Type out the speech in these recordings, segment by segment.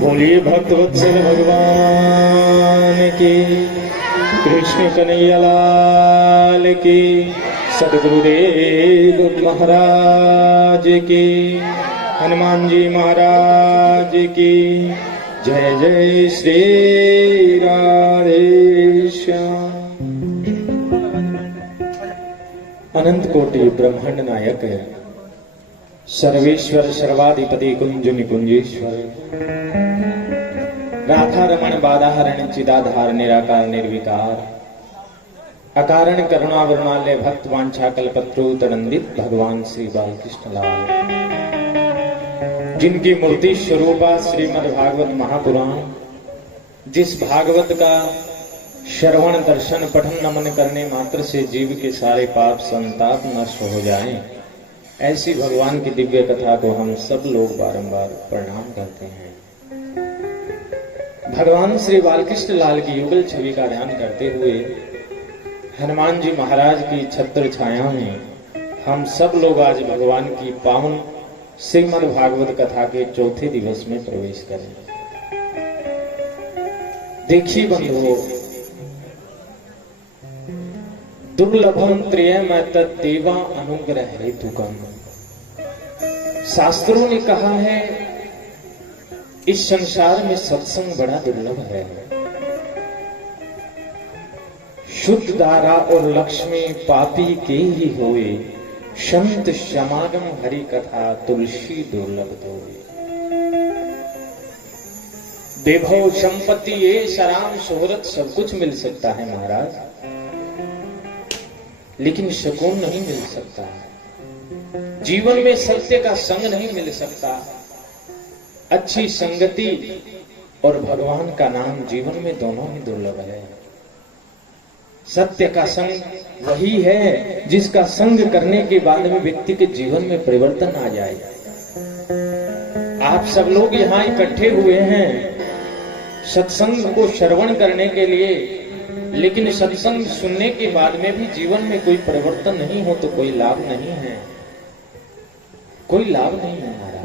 बोलिए भक्तवत्सल भगवान की, कृष्ण कन्हैया लाल की, सदगुरुदेव महाराज की, हनुमान जी महाराज की जय। जय श्री राधे श्याम। अनंत कोटि ब्रह्मांड नायक सर्वेश्वर सर्वाधिपति कुंज निकुंजेश्वर, राधा रमण बाधाहरण चिदाधार निराकार निर्विकार, अकारण करुणा वरुणालय भक्त वांछा कल्पत्रु तनंदित भगवान श्री बालकृष्ण लाल, जिनकी मूर्ति स्वरूपा श्रीमद् भागवत महापुराण, जिस भागवत का श्रवण दर्शन पठन नमन करने मात्र से जीव के सारे पाप संताप नष्ट हो जाएं, ऐसी भगवान की दिव्य कथा को हम सब लोग बारंबार प्रणाम करते हैं। भगवान श्री बालकृष्ण लाल की युगल छवि का ध्यान करते हुए हनुमान जी महाराज की छत्र छाया में हम सब लोग आज भगवान की पावन श्रीमद् भागवत कथा के चौथे दिवस में प्रवेश करें। देखिए बंधुओं, दुर्लभम त्रियम तत्देवा अनुग्रह हेतुकम। शास्त्रों ने कहा है इस संसार में सत्संग बड़ा दुर्लभ है। शुद्ध दारा और लक्ष्मी पापी के ही होए, संत समागम हरि कथा तुलसी दुर्लभ होए। वैभव संपत्ति ये सराम शोहरत सब कुछ मिल सकता है महाराज, लेकिन सुकून नहीं मिल सकता। जीवन में सत्य का संग नहीं मिल सकता। अच्छी संगति और भगवान का नाम जीवन में दोनों ही दुर्लभ है। सत्य का संग वही है जिसका संग करने के बाद में व्यक्ति के जीवन में परिवर्तन आ जाए। आप सब लोग यहाँ इकट्ठे हुए हैं सत्संग को श्रवण करने के लिए, लेकिन सत्संग सुनने के बाद में भी जीवन में कोई परिवर्तन नहीं हो तो कोई लाभ नहीं है, कोई लाभ नहीं है हमारा।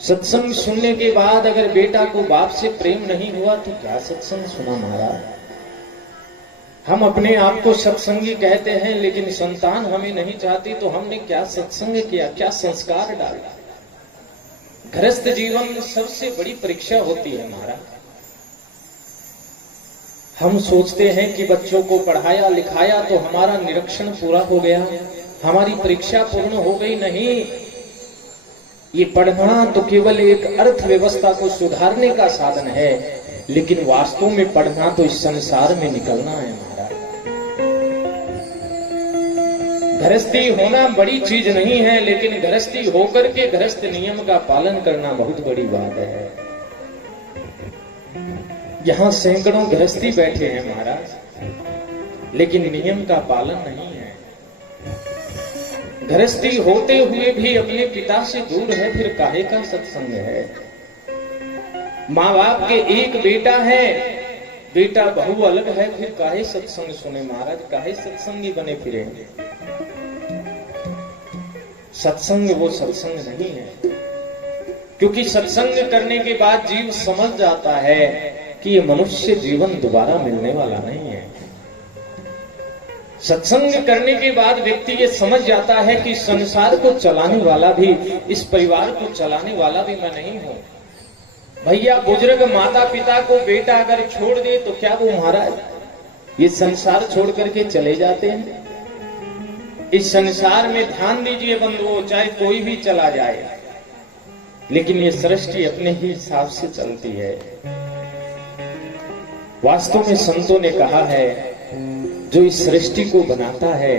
सत्संग सुनने के बाद अगर बेटा को बाप से प्रेम नहीं हुआ तो क्या सत्संग सुना महाराज। हम अपने आप को सत्संगी कहते हैं, लेकिन संतान हमें नहीं चाहती तो हमने क्या सत्संग किया, क्या संस्कार डाला। गृहस्थ जीवन सबसे बड़ी परीक्षा होती है महाराज। हम सोचते हैं कि बच्चों को पढ़ाया लिखाया तो हमारा निरीक्षण पूरा हो गया, हमारी परीक्षा पूर्ण हो गई। नहीं, ये पढ़ना तो केवल एक अर्थव्यवस्था को सुधारने का साधन है, लेकिन वास्तव में पढ़ना तो इस संसार में निकलना है महाराज। गृहस्थी होना बड़ी चीज नहीं है, लेकिन गृहस्थी होकर के गृहस्थ नियम का पालन करना बहुत बड़ी बात है। यहाँ सैकड़ों गृहस्थी बैठे हैं महाराज, लेकिन नियम का पालन नहीं है। गृहस्थी होते हुए भी अपने पिता से दूर है, फिर काहे का सत्संग है। माँ बाप के एक बेटा है, बेटा बहू अलग है, फिर काहे सत्संग सुने महाराज, काहे सत्संगी बने फिरे। सत्संग वो सत्संग नहीं है, क्योंकि सत्संग करने के बाद जीव समझ जाता है कि ये मनुष्य जीवन दोबारा मिलने वाला नहीं है। सत्संग करने के बाद व्यक्ति ये समझ जाता है कि संसार को चलाने वाला भी, इस परिवार को चलाने वाला भी मैं नहीं हूं। भैया बुजुर्ग माता पिता को बेटा अगर छोड़ दे तो क्या वो महाराज ये संसार छोड़ करके चले जाते हैं। इस संसार में ध्यान दीजिए बंधुओं, चाहे कोई भी चला जाए, लेकिन ये सृष्टि अपने ही हिसाब से चलती है। वास्तव में संतों ने कहा है, जो इस सृष्टि को बनाता है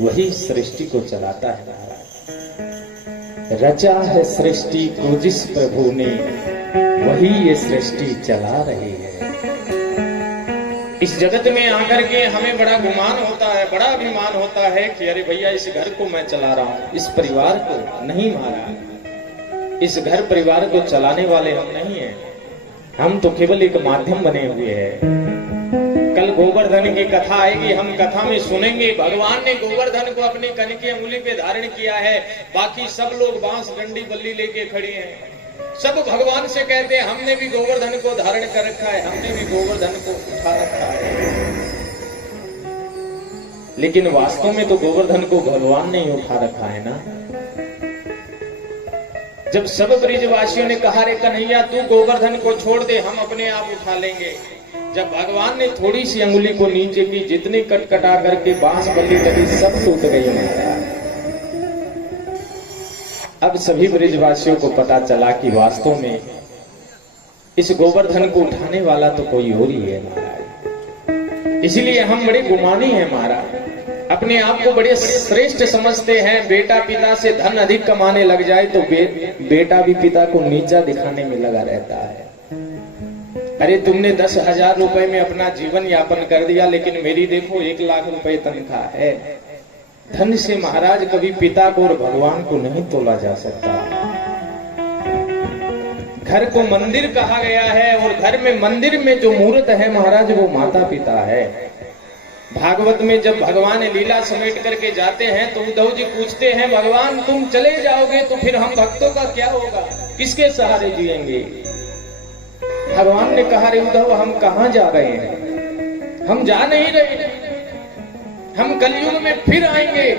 वही सृष्टि को चलाता है। महाराज, रचा है सृष्टि को जिस प्रभु ने, वही ये सृष्टि चला रही है। इस जगत में आकर के हमें बड़ा गुमान होता है, बड़ा अभिमान होता है कि अरे भैया इस घर को मैं चला रहा हूं, इस परिवार को नहीं। महाराज, इस घर परिवार को चलाने वाले हम नहीं हैं, हम तो केवल एक माध्यम बने हुए हैं। कल गोवर्धन की कथा आएगी, हम कथा में सुनेंगे भगवान ने गोवर्धन को अपनी कन की अंगुली पे धारण किया है, बाकी सब लोग बांस डंडी बल्ली लेके खड़े हैं। सब भगवान से कहते हैं हमने भी गोवर्धन को धारण कर रखा है, हमने भी गोवर्धन को उठा रखा है। लेकिन वास्तव में तो गोवर्धन को भगवान ने ही उठा रखा है ना। जब सब ब्रिजवासियों ने कहा रे कन्हैया तू गोवर्धन को छोड़ दे, हम अपने आप उठा लेंगे। जब भगवान ने थोड़ी सी अंगुली को नीचे की, जितनी कटकटा करके बांस बल्ली लगी सब टूट गई महाराज। अब सभी ब्रिजवासियों को पता चला कि वास्तव में इस गोवर्धन को उठाने वाला तो कोई और ही है महाराज। इसलिए हम बड़े गुमानी हैं महाराज, अपने आप को बड़े श्रेष्ठ समझते हैं। बेटा पिता से धन अधिक कमाने लग जाए तो बेटा भी पिता को नीचा दिखाने में लगा रहता है। अरे तुमने 10,000 रुपए में अपना जीवन यापन कर दिया, लेकिन मेरी देखो 1 लाख रुपए तनख्वाह है। धन से महाराज कभी पिता को और भगवान को नहीं तोला जा सकता। घर को मंदिर कहा गया है, और घर में मंदिर में जो मूर्त है महाराज वो माता पिता है। भागवत में जब भगवान लीला समेट करके जाते हैं तो उद्धव जी पूछते हैं, भगवान तुम चले जाओगे तो फिर हम भक्तों का क्या होगा, किसके सहारे जिएंगे। भगवान ने कहा, रे उद्धव हम कहां जा रहे हैं, हम जा नहीं रहे, हम कलयुग में फिर आएंगे।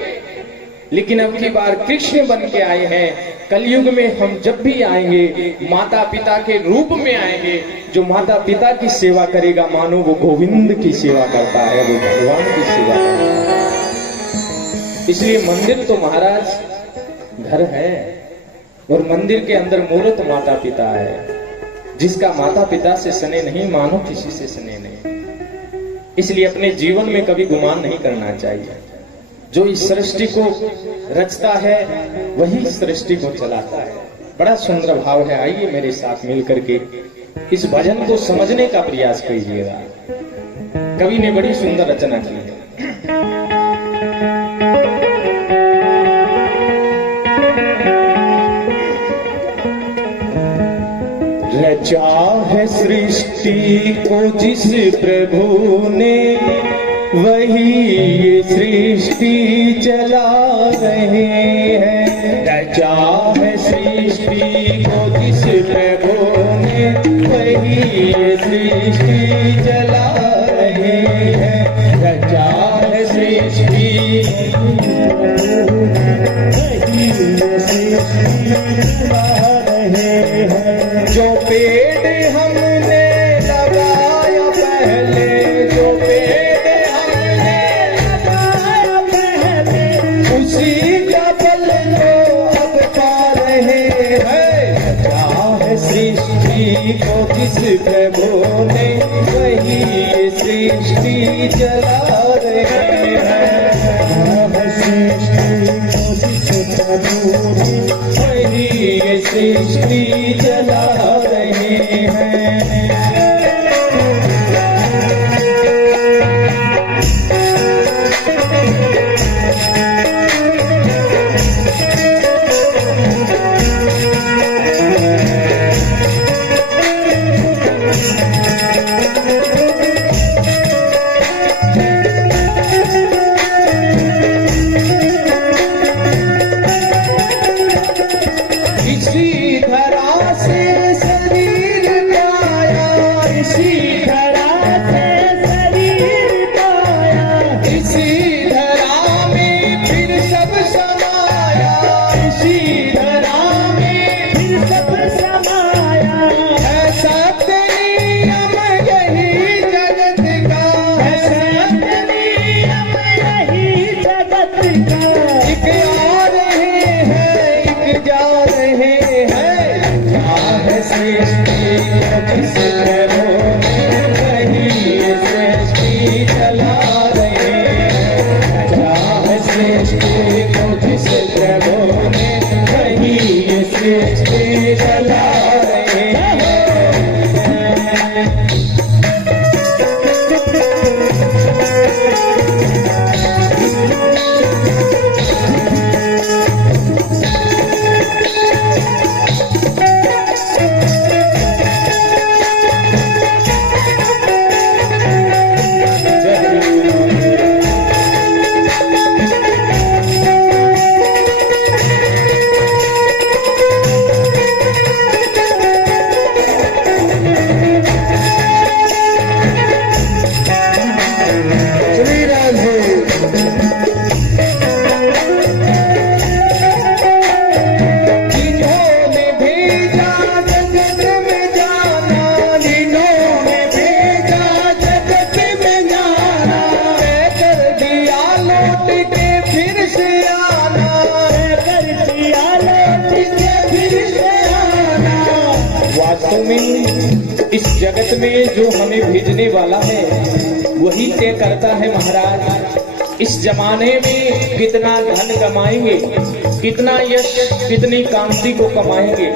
लेकिन अब की बार कृष्ण बन के आए हैं। कलयुग में हम जब भी आएंगे माता पिता के रूप में आएंगे। जो माता पिता की सेवा करेगा मानो वो गोविंद की सेवा करता है, वो भगवान की सेवा करता है। इसलिए मंदिर तो महाराज घर है, और मंदिर के अंदर मूर्त माता पिता है। जिसका माता पिता से स्नेह नहीं मानो किसी से स्नेह नहीं। इसलिए अपने जीवन में कभी गुमान नहीं करना चाहिए। जो इस सृष्टि को रचता है वही सृष्टि को चलाता है। बड़ा सुंदर भाव है। आइए मेरे साथ मिलकर के इस भजन को समझने का प्रयास कीजिएगा। कवि ने बड़ी सुंदर रचना की है। रचा है सृष्टि को जिस प्रभु ने, वही ये सृष्टि चला रहे हैं। रचा है सृष्टि को जिस प्रभु ने, वही ये सृष्टि चला रहे हैं। रचा है सृष्टि वही ये सृष्टि चला रहे हैं। जो पेड़ हमने लगाया पहले, जो पेड़ हमने लगाया पहले, उसी का फल तो अब पा रहे हैं। रचा है सृष्टि को जिस प्रभु ने, वही ये सृष्टि चला रहे हैं। सृष्टि को जिस प्रभु ने, वही ये सृष्टि चला रहे हैं। इसी धरा से शरीर पाया, है सृष्टि को जिस प्रभु ने वही सृष्टि चला रहे हैं। रचा है सृष्टि को जिस प्रभु ने वही सृष्टि चला रहे हैं। वास्तव में इस जगत में जो हमें भेजने वाला है वही तय करता है महाराज। इस जमाने में कितना धन कमाएंगे, कितना यश, कितनी कांति को कमाएंगे,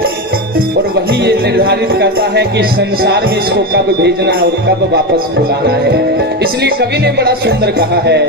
और वही ये निर्धारित करता है कि संसार में इसको कब भेजना और कब वापस बुलाना है। इसलिए कवि ने बड़ा सुंदर कहा है,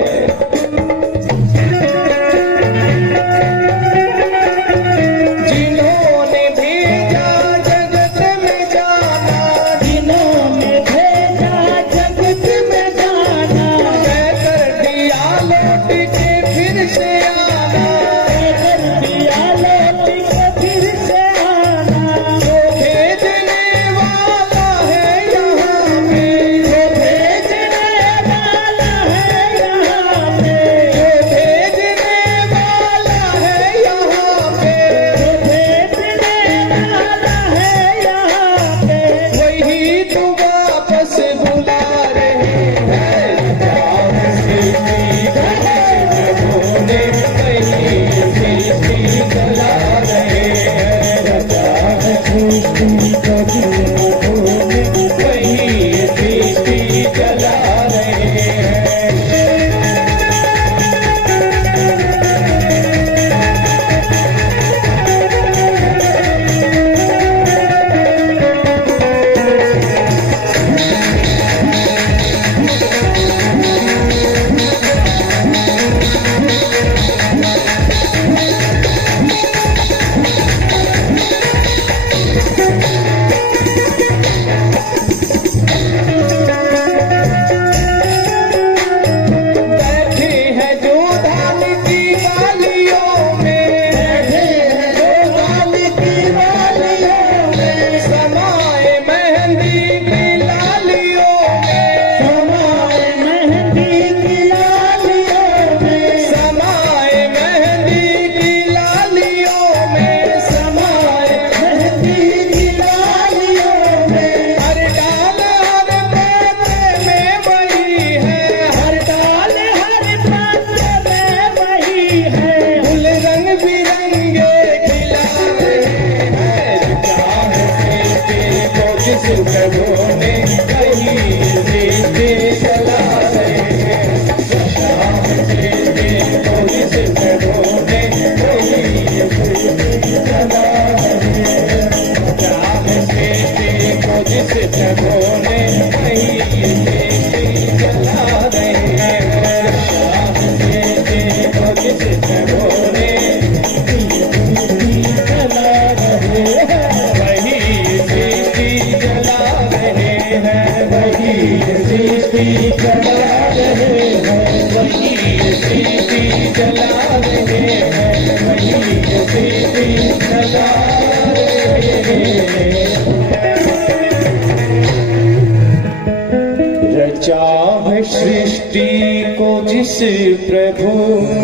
रचा है सृष्टि को जिस प्रभु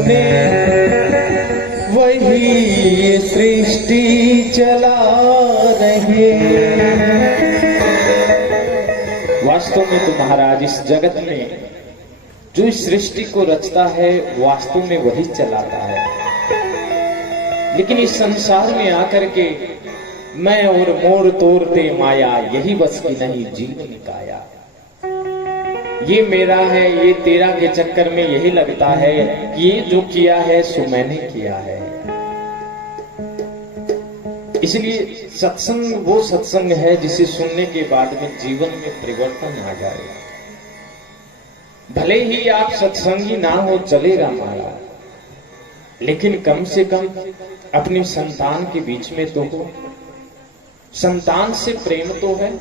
ने वही सृष्टि चला रहे। वास्तव में तो महाराज इस जगत में जो इस सृष्टि को रचता है वास्तव में वही चलाता है, लेकिन इस संसार में आकर के मैं और मोर तोरते माया, यही बस की नहीं जीवन काया। ये मेरा है ये तेरा के चक्कर में यही लगता है कि ये जो किया है सो मैंने किया है। इसलिए सत्संग वो सत्संग है जिसे सुनने के बाद में जीवन में परिवर्तन आ जाए। भले ही आप सत्संगी ना हो चलेगा माया, लेकिन कम से कम अपनी संतान के बीच में तो हो, संतान से प्रेम तो है।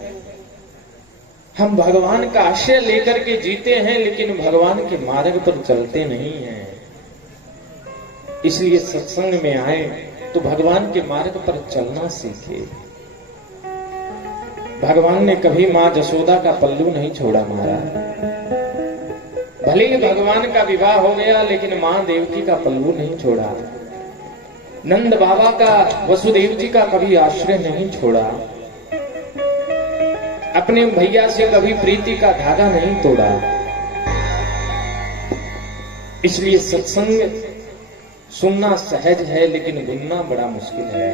हम भगवान का आश्रय लेकर के जीते हैं लेकिन भगवान के मार्ग पर चलते नहीं हैं। इसलिए सत्संग में आए तो भगवान के मार्ग पर चलना सीखे। भगवान ने कभी मां जसोदा का पल्लू नहीं छोड़ा महाराज। भले ही भगवान का विवाह हो गया लेकिन मां देवकी का पल्लू नहीं छोड़ा। नंद बाबा का वसुदेव जी का कभी आश्रय नहीं छोड़ा। अपने भैया से कभी प्रीति का धागा नहीं तोड़ा। इसलिए सत्संग सुनना सहज है लेकिन सुनना बड़ा मुश्किल है।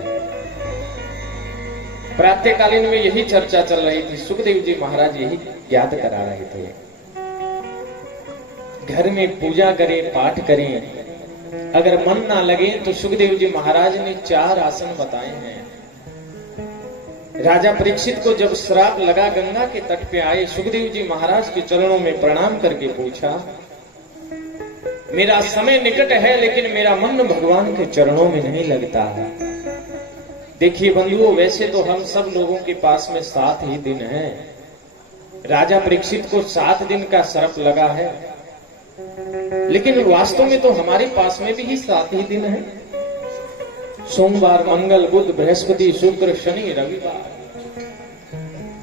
प्रातःकालीन में यही चर्चा चल रही थी। सुखदेव जी महाराज यही याद करा रहे थे। घर में पूजा करें, पाठ करें, अगर मन ना लगे तो सुखदेव जी महाराज ने 4 आसन बताए हैं। राजा परीक्षित को जब श्राप लगा, गंगा के तट पे आए, सुखदेव जी महाराज के चरणों में प्रणाम करके पूछा, मेरा समय निकट है लेकिन मेरा मन भगवान के चरणों में नहीं लगता है। देखिए बंधुओं, वैसे तो हम सब लोगों के पास में 7 ही दिन है। राजा परीक्षित को 7 दिन का श्राप लगा है, लेकिन वास्तव में तो हमारे पास में भी 7 ही दिन है। सोमवार, मंगल, बुध, बृहस्पति, शुक्र, शनि, रविवार।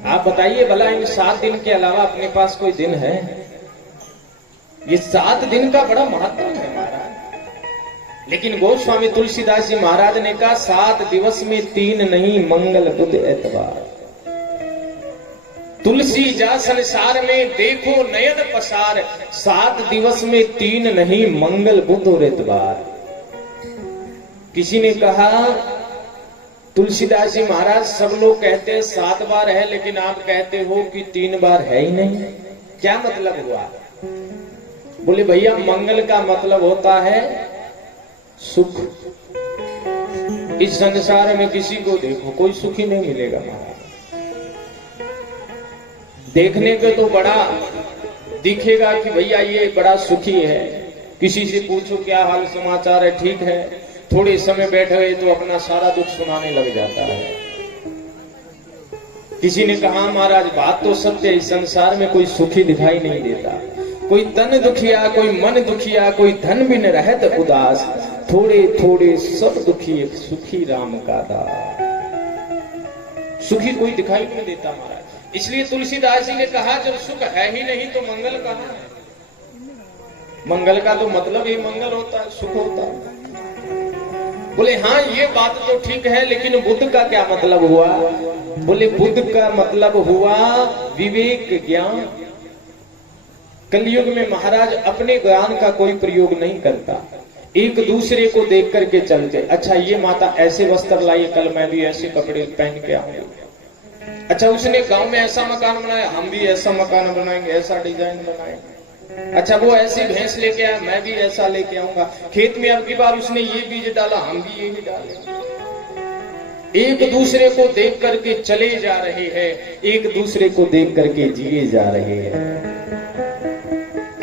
आप बताइए भला इन 7 दिन के अलावा अपने पास कोई दिन है? ये 7 दिन का बड़ा महत्व है महाराज। लेकिन गोस्वामी तुलसीदास जी महाराज ने कहा 7 दिवस में 3 नहीं, मंगल, बुध, एतवार। तुलसी जा संसार में देखो नयन पसार, 7 दिवस में 3 नहीं, मंगल, बुध और एतवार। किसी ने कहा तुलसीदास जी महाराज सब लोग कहते हैं 7 बार है लेकिन आप कहते हो कि 3 बार है ही नहीं, क्या मतलब हुआ? बोले भैया मंगल का मतलब होता है सुख। इस संसार में किसी को देखो कोई सुखी नहीं मिलेगा महाराज। देखने को तो बड़ा दिखेगा कि भैया ये बड़ा सुखी है, किसी से पूछो क्या हाल समाचार है, ठीक है, थोड़े समय बैठे हुए तो अपना सारा दुख सुनाने लग जाता है। किसी ने कहा महाराज बात तो सत्य है, इस संसार में कोई सुखी दिखाई नहीं देता। कोई तन दुखिया, कोई मन दुखिया, कोई धन भी न रहत उदास, थोड़े थोड़े सब दुखी एक सुखी राम का दास। सुखी कोई दिखाई नहीं देता महाराज। इसलिए तुलसीदास जी ने कहा जब सुख है ही नहीं तो मंगल कहां है? मंगल का तो मतलब ही मंगल होता है, सुख होता है। बोले हाँ ये बात तो ठीक है, लेकिन बुद्ध का क्या मतलब हुआ? बोले बुद्ध का मतलब हुआ विवेक, ज्ञान। कलयुग में महाराज अपने ज्ञान का कोई प्रयोग नहीं करता, एक दूसरे को देख करके चलते। अच्छा ये माता ऐसे वस्त्र लाई, कल मैं भी ऐसे कपड़े पहन के आऊंगी। अच्छा उसने गांव में ऐसा मकान बनाया, हम भी ऐसा मकान बनाएंगे, ऐसा डिजाइन बनाएंगे। अच्छा वो ऐसी भैंस लेके आया, मैं भी ऐसा लेके आऊंगा। खेत में अब की बार उसने ये बीज डाला, हम भी ये भी डालेंगे। एक दूसरे को देख करके चले जा रहे हैं, एक दूसरे को देख करके जिए जा रहे हैं।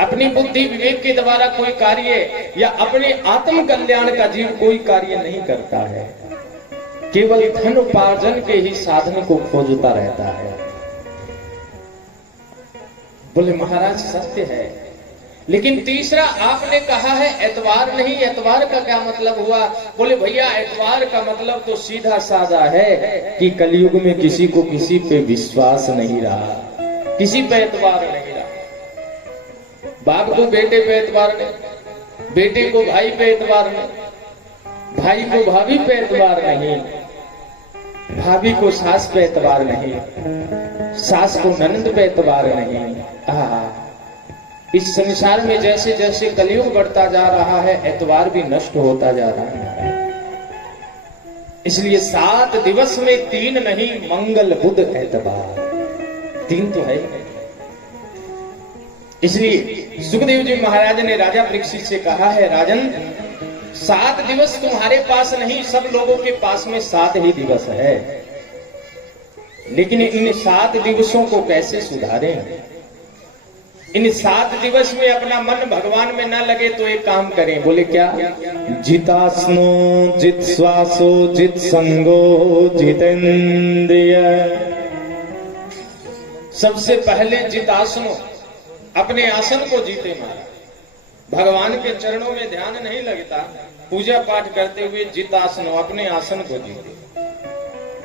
अपनी बुद्धि विवेक के द्वारा कोई कार्य या अपने आत्म कल्याण का जीव कोई कार्य नहीं करता है, केवल धन उपार्जन के ही साधन को खोजता रहता है। बोले महाराज सत्य है, लेकिन तीसरा आपने कहा है एतवार नहीं, एतवार का क्या मतलब हुआ? बोले भैया एतवार का मतलब तो सीधा साधा है कि कलयुग में किसी को किसी पे विश्वास नहीं रहा, किसी पे एतवार नहीं रहा। बाप को बेटे पे एतवार नहीं, बेटे को भाई पे एतवार नहीं, भाई को भाभी पे एतवार नहीं, भाभी को सास पे एतवार नहीं, सास को ननद पे एतबार नहीं। इस संसार में जैसे जैसे कलयुग बढ़ता जा रहा है, एतबार भी नष्ट होता जा रहा है। इसलिए 7 दिवस में 3 नहीं, मंगल बुध एतवार, 3 तो है। इसलिए सुखदेव जी महाराज ने राजा परीक्षित से कहा है, राजन 7 दिवस तुम्हारे पास नहीं, सब लोगों के पास में 7 ही दिवस है, लेकिन इन 7 दिवसों को कैसे सुधारें? इन 7 दिवस में अपना मन भगवान में ना लगे तो एक काम करें। बोले क्या? जितास्नो जित श्वासो जित संगो जितेंद्रिय। सबसे पहले जितासनो, अपने आसन को जीते महाराज। भगवान के चरणों में ध्यान नहीं लगता, पूजा पाठ करते हुए जितासनो, अपने आसन को जीते,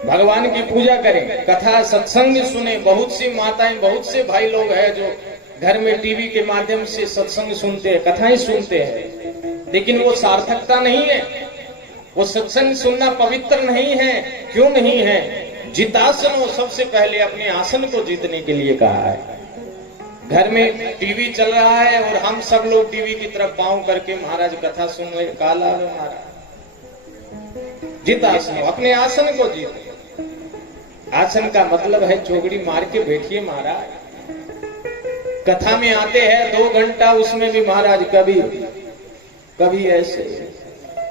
भगवान की पूजा करें, कथा सत्संग सुने। बहुत सी माताएं, बहुत से भाई लोग हैं जो घर में टीवी के माध्यम से सत्संग सुनते हैं, कथाएं सुनते हैं, लेकिन वो सार्थकता नहीं है, वो सत्संग सुनना पवित्र नहीं है। क्यों नहीं है? जितासनो, सबसे पहले अपने आसन को जीतने के लिए कहा है। घर में टीवी चल रहा है और हम सब लोग टीवी की तरफ पांव करके महाराज कथा सुन रहे, काला महाराज। जितासनो, अपने आसन को जीते। आसन का मतलब है चौकड़ी मार के बैठिए महाराज। कथा में आते हैं 2 घंटा, उसमें भी महाराज कभी ऐसे,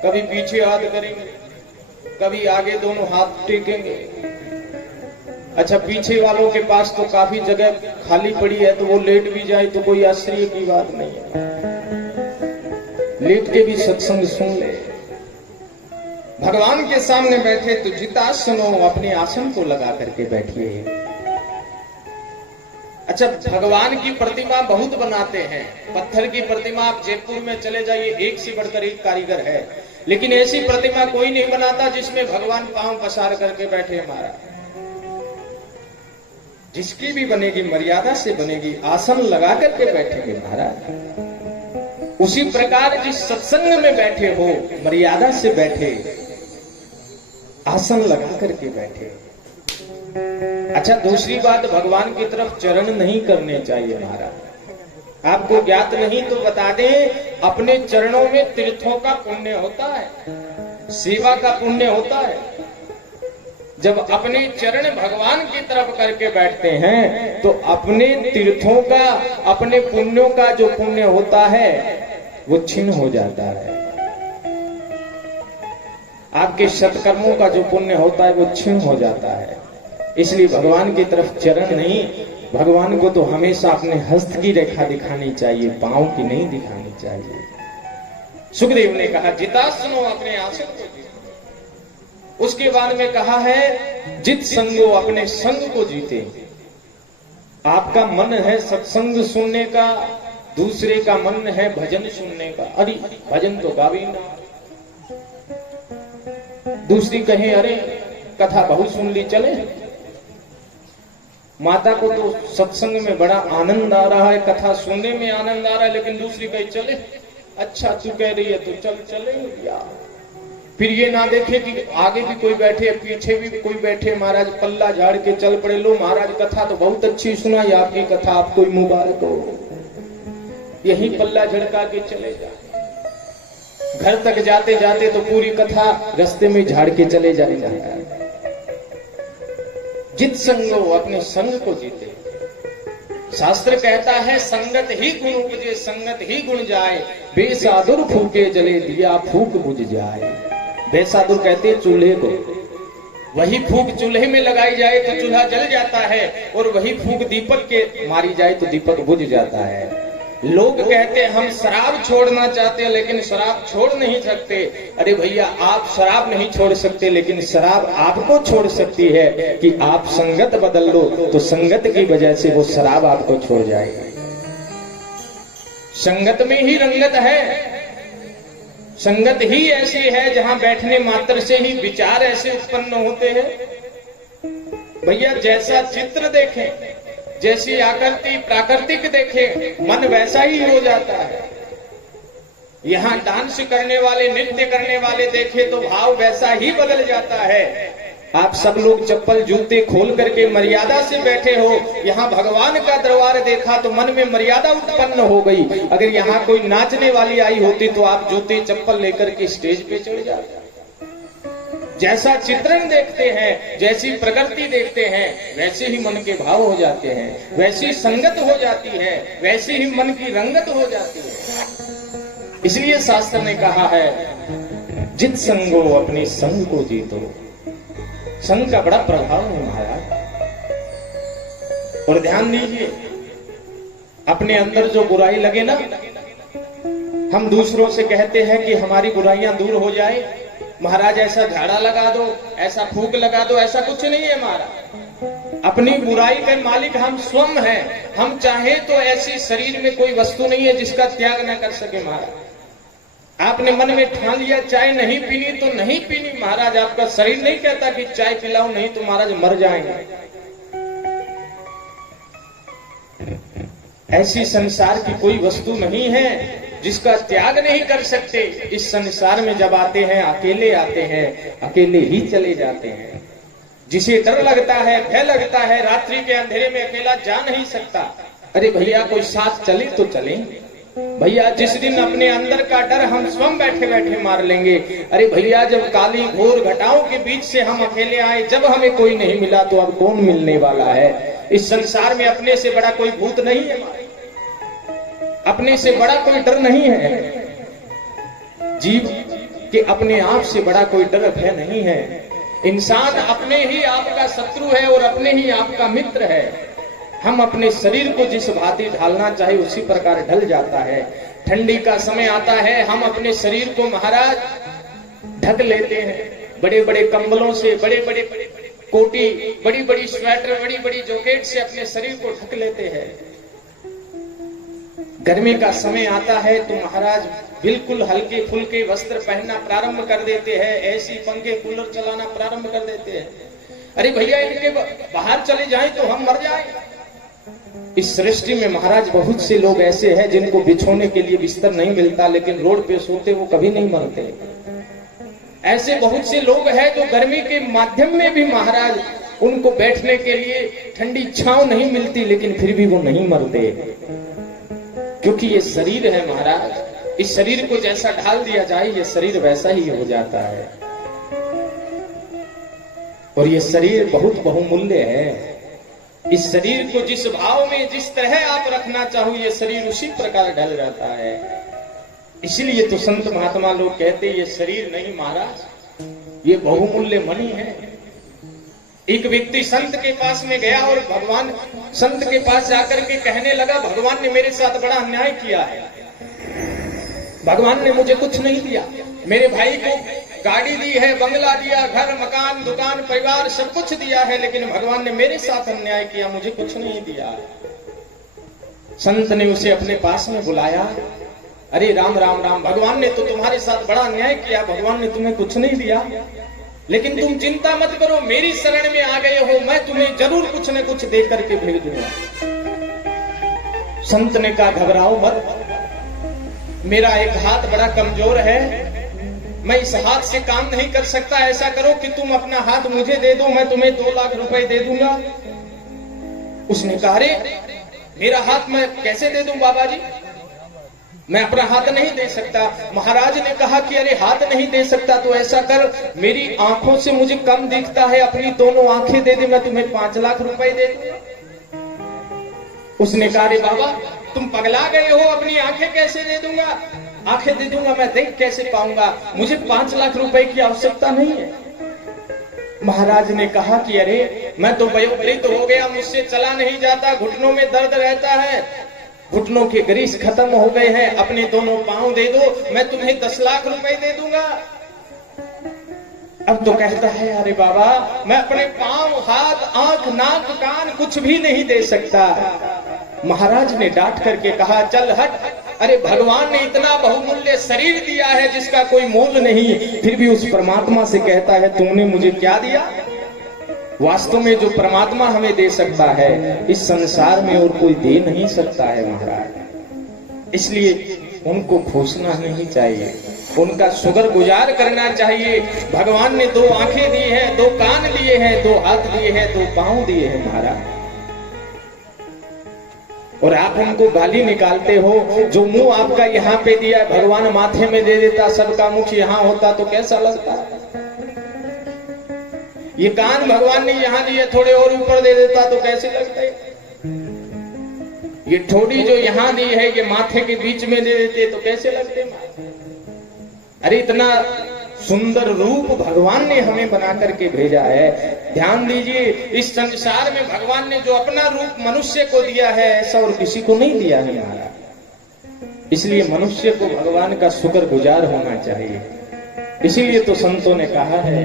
कभी पीछे हाथ करेंगे, कभी आगे दोनों हाथ टेकेंगे। अच्छा, पीछे वालों के पास तो काफी जगह खाली पड़ी है, तो वो लेट भी जाए तो कोई आश्चर्य की बात नहीं है, लेट के भी सत्संग सुन ले। भगवान के सामने बैठे तो जितासनो, अपने आसन को लगा करके बैठिए। अच्छा, भगवान की प्रतिमा बहुत बनाते हैं, पत्थर की प्रतिमा आप जयपुर में चले जाइए, एक से बढ़कर एक कारीगर है, लेकिन ऐसी प्रतिमा कोई नहीं बनाता जिसमें भगवान पांव पसार करके बैठे हमारा। जिसकी भी बनेगी मर्यादा से बनेगी, आसन लगा करके बैठेंगे महाराज। उसी प्रकार जिस सत्संग में बैठे हो, मर्यादा से बैठे, आसन लगा करके बैठे। अच्छा, दूसरी बात, भगवान की तरफ चरण नहीं करने चाहिए महाराज। आपको ज्ञात नहीं तो बता दें, अपने चरणों में तीर्थों का पुण्य होता है, सेवा का पुण्य होता है। जब अपने चरण भगवान की तरफ करके बैठते हैं तो अपने तीर्थों का, अपने पुण्यों का जो पुण्य होता है वो छिन्न हो जाता है। आपके सत्कर्मों का जो पुण्य होता है वो छिन्न हो जाता है। इसलिए भगवान की तरफ चरण नहीं, भगवान को तो हमेशा अपने हस्त की रेखा दिखानी चाहिए, पांव की नहीं दिखानी चाहिए। सुखदेव ने कहा जितासनो, अपने आसन को जीते। उसके बाद में कहा है जित संगो, अपने संग को जीते। आपका मन है सत्संग सुनने का, दूसरे का मन है भजन सुनने का। अरे भजन तो गावी ना, दूसरी कहे अरे कथा बहुत सुन ली, चले। माता को तो सत्संग में बड़ा आनंद आ रहा है, कथा सुनने में आनंद आ रहा है, लेकिन दूसरी कही चले, अच्छा तू कह रही है तो चल चले यार। फिर ये ना देखे कि आगे भी कोई बैठे, पीछे भी कोई बैठे, महाराज पल्ला झाड़ के चल पड़े। लो महाराज कथा तो बहुत अच्छी सुनाई, आपकी कथा आपको मुबारक हो, यही पल्ला झड़का के चले जाए। घर तक जाते जाते तो पूरी कथा रास्ते में झाड़ के चले जाएगा। जित संगो, अपने संग को जीते। शास्त्र कहता है संगत ही गुण उपजे, संगत ही गुण जाए, बेसादुर फूके जले दिया फूक बुझ जाए। बेसादुर कहते हैं चूल्हे को, वही फूक चूल्हे में लगाई जाए तो चूल्हा जल जाता है, और वही फूक दीपक के मारी जाए तो दीपक बुझ जाता है। लोग कहते हैं हम शराब छोड़ना चाहते हैं लेकिन शराब छोड़ नहीं सकते। अरे भैया, आप शराब नहीं छोड़ सकते, लेकिन शराब आपको छोड़ सकती है कि आप संगत बदल लो तो संगत की वजह से वो शराब आपको छोड़ जाएगी। संगत में ही रंगत है, संगत ही ऐसी है जहां बैठने मात्र से ही विचार ऐसे उत्पन्न होते हैं। भैया, जैसा चित्र देखें, जैसी आकृति प्राकृतिक देखे, मन वैसा ही हो जाता है। यहाँ डांस करने वाले, नृत्य करने वाले देखे तो भाव वैसा ही बदल जाता है। आप सब लोग चप्पल जूते खोल करके मर्यादा से बैठे हो, यहाँ भगवान का दरबार देखा तो मन में मर्यादा उत्पन्न हो गई। अगर यहाँ कोई नाचने वाली आई होती तो आप जूते चप्पल लेकर के स्टेज पे चढ़ जाते। जैसा चित्रण देखते हैं, जैसी प्रकृति देखते हैं, वैसे ही मन के भाव हो जाते हैं, वैसी संगत हो जाती है, वैसी ही मन की रंगत हो जाती है। इसलिए शास्त्र ने कहा है, जित संगो अपने संग को जीतो। संग का बड़ा प्रभाव है महाराज। और ध्यान दीजिए, अपने अंदर जो बुराई लगे ना, हम दूसरों से कहते हैं कि हमारी बुराइयां दूर हो जाए, महाराज ऐसा झाड़ा लगा दो, ऐसा फूंक लगा दो, ऐसा कुछ नहीं है महाराज। अपनी बुराई के मालिक हम स्वयं हैं। हम चाहे तो ऐसी शरीर में कोई वस्तु नहीं है जिसका त्याग न कर सके महाराज। आपने मन में ठान लिया चाय नहीं पीनी तो नहीं पीनी महाराज। आपका शरीर नहीं कहता कि चाय पिलाओ, नहीं तो महाराज मर जाएंगे। ऐसी संसार की कोई वस्तु नहीं है जिसका त्याग नहीं कर सकते। इस संसार में जब आते हैं अकेले आते हैं, अकेले ही चले जाते हैं। जिसे डर लगता है, भय लगता है, रात्रि के अंधेरे में अकेला जा नहीं सकता, अरे भैया कोई साथ चले तो चले भैया। जिस दिन अपने अंदर का डर हम स्वयं बैठे बैठे मार लेंगे, अरे भैया जब काली घोर घटाओं के बीच से हम अकेले आए, जब हमें कोई नहीं मिला तो अब कौन मिलने वाला है। इस संसार में अपने से बड़ा कोई भूत नहीं है, अपने से बड़ा कोई डर नहीं है। जीव के अपने आप से बड़ा कोई डर भय नहीं है। इंसान अपने ही आप का शत्रु है और अपने ही आप का मित्र है। हम अपने शरीर को जिस भांति ढालना चाहे उसी प्रकार ढल जाता है। ठंडी का समय आता है, हम अपने शरीर को महाराज ढक लेते हैं बड़े बड़े कंबलों से, बड़े बड़े कोटी, बड़ी बड़ी स्वेटर, बड़ी बड़ी जैकेट से अपने शरीर को ढक लेते हैं। गर्मी का समय आता है तो महाराज बिल्कुल हल्के फुल्के वस्त्र पहनना प्रारंभ कर देते हैं, ऐसी पंखे कूलर चलाना प्रारंभ कर देते हैं। अरे भैया इनके बाहर चले जाएं तो हम मर जाएं। इस सृष्टि में महाराज बहुत से लोग ऐसे हैं जिनको बिछोने के लिए बिस्तर नहीं मिलता, लेकिन रोड पे सोते वो कभी नहीं मरते। ऐसे बहुत से लोग हैं जो गर्मी के माध्यम में भी महाराज उनको बैठने के लिए ठंडी छांव नहीं मिलती, लेकिन फिर भी वो नहीं मरते, क्योंकि ये शरीर है महाराज। इस शरीर को जैसा ढाल दिया जाए ये शरीर वैसा ही हो जाता है। और ये शरीर बहुत बहुमूल्य है। इस शरीर को जिस भाव में, जिस तरह आप रखना चाहो, ये शरीर उसी प्रकार ढल जाता है। इसलिए तो संत महात्मा लोग कहते ये शरीर नहीं महाराज, ये बहुमूल्य मणि है। एक व्यक्ति संत के पास में गया और भगवान संत के पास जाकर के कहने लगा, भगवान ने मेरे साथ बड़ा अन्याय किया है, भगवान ने मुझे कुछ नहीं दिया। मेरे भाई को गाड़ी दी है, बंगला दिया, घर मकान दुकान परिवार सब कुछ दिया है, लेकिन भगवान ने मेरे साथ अन्याय किया, मुझे कुछ नहीं दिया। संत ने उसे अपने पास में बुलाया, अरे राम राम राम, भगवान ने तो तुम्हारे साथ बड़ा अन्याय किया, भगवान ने तुम्हें कुछ नहीं दिया, लेकिन तुम चिंता मत करो, मेरी शरण में आ गए हो, मैं तुम्हें जरूर कुछ न कुछ दे करके भेज दूंगा। संत ने कहा घबराओ मत, मेरा एक हाथ बड़ा कमजोर है, मैं इस हाथ से काम नहीं कर सकता। ऐसा करो कि तुम अपना हाथ मुझे दे दो, मैं तुम्हें 2 लाख रुपए दे दूंगा। उसने कहा अरे मेरा हाथ मैं कैसे दे दूं बाबा जी, मैं अपना हाथ नहीं दे सकता। महाराज ने कहा कि अरे हाथ नहीं दे सकता तो ऐसा कर, मेरी आंखों से मुझे कम दिखता है, अपनी दोनों आंखें दे दे, मैं तुम्हें 5 लाख रुपए दे दूंगा। उसने कहा अरे बाबा तुम पगला गए हो, अपनी आंखें कैसे दे दूंगा, आंखें दे दूंगा मैं देख कैसे पाऊंगा, मुझे 5 लाख रुपए की आवश्यकता नहीं है। महाराज ने कहा कि अरे मैं तो वयोवृद्ध हो गया, मुझसे चला नहीं जाता, घुटनों में दर्द रहता है, घुटनों के ग्रीस खत्म हो गए हैं, अपने दोनों पांव दे दो, मैं तुम्हें 10 लाख रुपए दे दूंगा। अब तो कहता है अरे बाबा मैं अपने पांव हाथ आंख नाक कान कुछ भी नहीं दे सकता। महाराज ने डांट करके कहा चल हट, अरे भगवान ने इतना बहुमूल्य शरीर दिया है जिसका कोई मोल नहीं, फिर भी उस परमात्मा से कहता है तुमने मुझे क्या दिया। वास्तव में जो परमात्मा हमें दे सकता है इस संसार में और कोई दे नहीं सकता है महाराज। इसलिए उनको खोसना नहीं चाहिए, उनका शुक्र गुजार करना चाहिए। भगवान ने 2 आंखें दी है, 2 कान दिए हैं, 2 हाथ दिए हैं, 2 पांव दिए हैं महाराज, और आप उनको गाली निकालते हो। जो मुंह आपका यहाँ पे दिया है भगवान माथे में दे देता, सबका मुख यहाँ होता तो कैसा लगता। ये कान भगवान ने यहाँ दिए, थोड़े और ऊपर दे देता तो कैसे लगते। ये ठोड़ी जो यहाँ दी है ये माथे के बीच में दे देते तो कैसे लगते। अरे इतना सुंदर रूप भगवान ने हमें बना करके भेजा है। ध्यान दीजिए, इस संसार में भगवान ने जो अपना रूप मनुष्य को दिया है ऐसा और किसी को नहीं दिया है महाराज। इसलिए मनुष्य को भगवान का शुक्रगुजार होना चाहिए। इसीलिए तो संतों ने कहा है,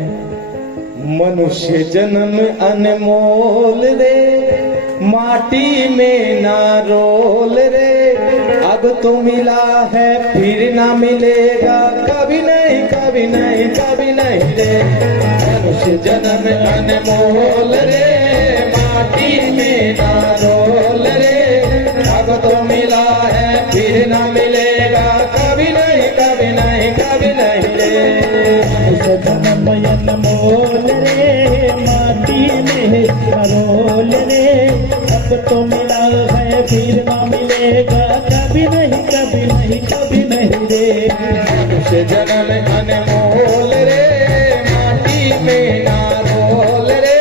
मनुष्य जन्म अनमोल रे, माटी में ना रोल रे, अब तो मिला है फिर ना मिलेगा, कभी नहीं कभी नहीं कभी नहीं रे। मनुष्य जन्म अनमोल रे, माटी में ना रोल रे, अब तो मिला है फिर ना मिलेगा, कभी नहीं कभी नहीं कभी नहीं रे। मनुष्य जन्म अनमोल रे, माटी में ना रोल रे, अब तो मिला है फिर ना मिलेगा, कभी नहीं कभी नहीं कभी नहीं रे। मनुष्य जन्म अनमोल रे, माटी में ना रोल रे,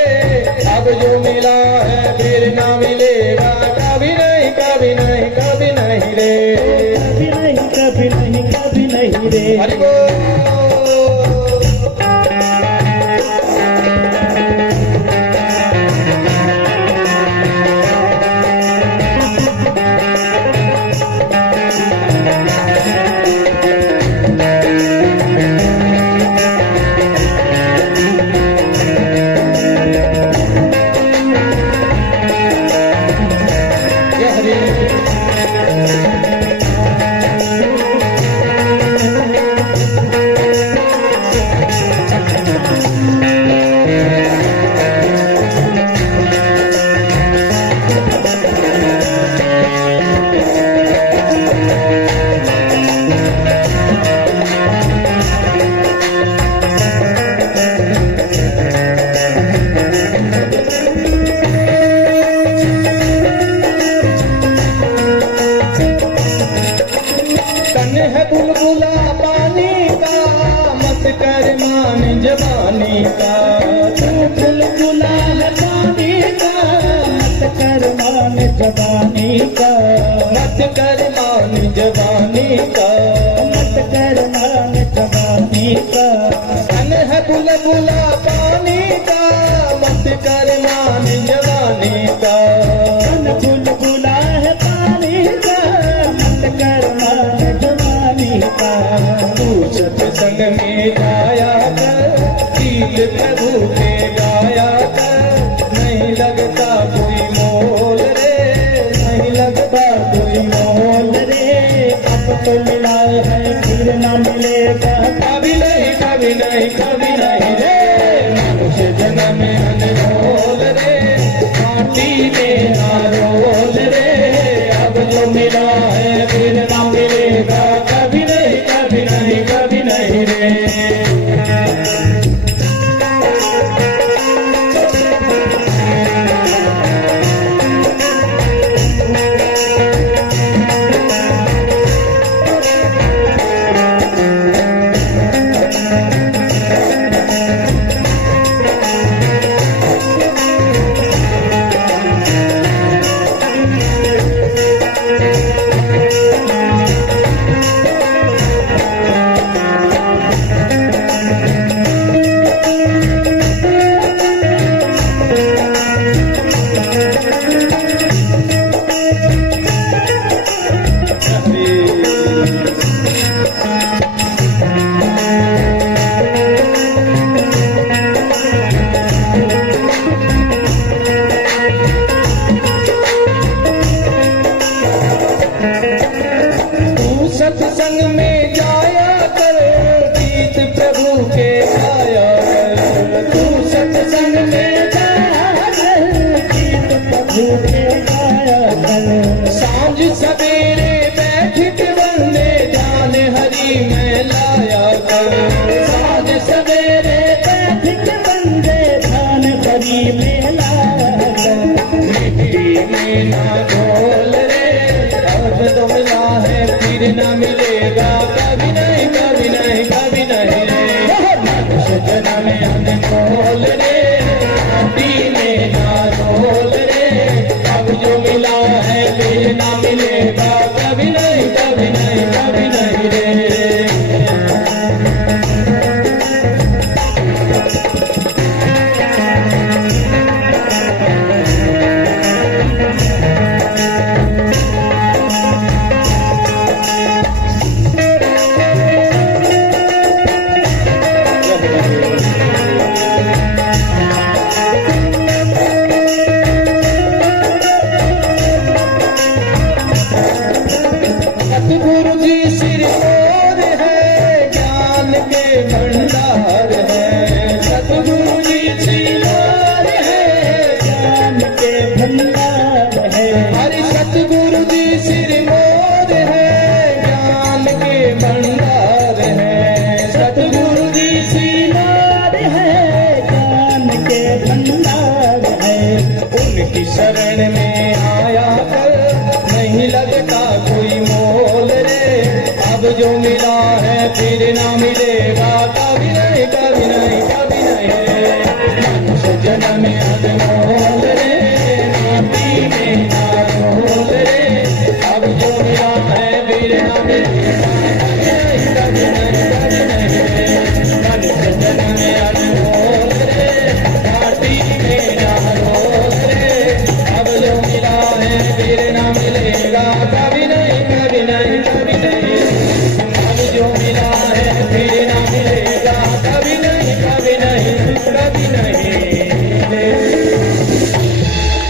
अब जो मिला है फिर ना मिलेगा, कभी नहीं कभी नहीं कभी नहीं रे। कभी नहीं कभी नहीं कभी नहीं रे। हरि बोल। है बुलबुला पानी का, मत कर मान जवानी का। तू बुलबुला है पानी का, मत कर मान जवानी का, मत कर मान जवानी का, मत कर मान जवानी का। तन है बुलबुला पानी का, मत कर मान जवानी का। तन बुलबुला है पानी का, मत कर मान जवानी का। तू सत्संग में गाया कर, दिल प्रभु के गाया कर, नहीं लगता कोई मोल रे, नहीं लगता कोई मोल रे। अब तो मिला है फिर ना मिलेगा, कभी नहीं कभी नहीं कभी नहीं रे। मनुष्य जन्म अनमोल रे, माटी में ना रोल रे, अब जो मिला है फिर ना मिलेगा, कभी नहीं कभी नहीं कभी नहीं रे। सत्संग में जाया कर, गीत प्रभु के गाया कर। तू सत्संग में जाया कर, गीत प्रभु के गाया कर। सांझ सवेरे बैठ के वंदे ध्यान हरि में लाया कर। सांझ सवेरे बैठ के वंदे ध्यान हरि में लाया कर। मिट्टी में ना घोल रे, अब तो मिला है फिर ना मिलेगा, कभी नहीं कभी नहीं कभी नहीं रे। मनुष्य जन्म अनमोल रे, फिर ना मिलेगा कभी नहीं, कभी नहीं, कभी नहीं रे। सतगुरु जी सिरमौर है, ज्ञान के भंडार है। सतगुरु जी सिरमौर है, ज्ञान के भंडार है। हरि सतगुरु जी सिरमौर है, ज्ञान के भंडार है। सतगुरु जी सिरमौर है, ज्ञान के भंडार है। उनकी शरण में आया कर नहीं लगता कोई मोल रे। अब जो मिला है फिर ना मिलेगा कभी नहीं, कभी नहीं, कभी नहीं। मनुष्य जन्म अनमोल रे, माटी में ना रोल रे। अब जो मिला है फिर ना मिलेगा कभी नहीं, कभी नहीं, कभी नहीं। मनुष्य जन्म अनमोल रे, माटी में ना रोल रे। अब जो मिला है फिर ना मिलेगा कभी नहीं, कभी नहीं, कभी नहीं। अब जो मिला है फिर ना मिलेगा कभी नहीं, कभी नहीं, कभी नहीं।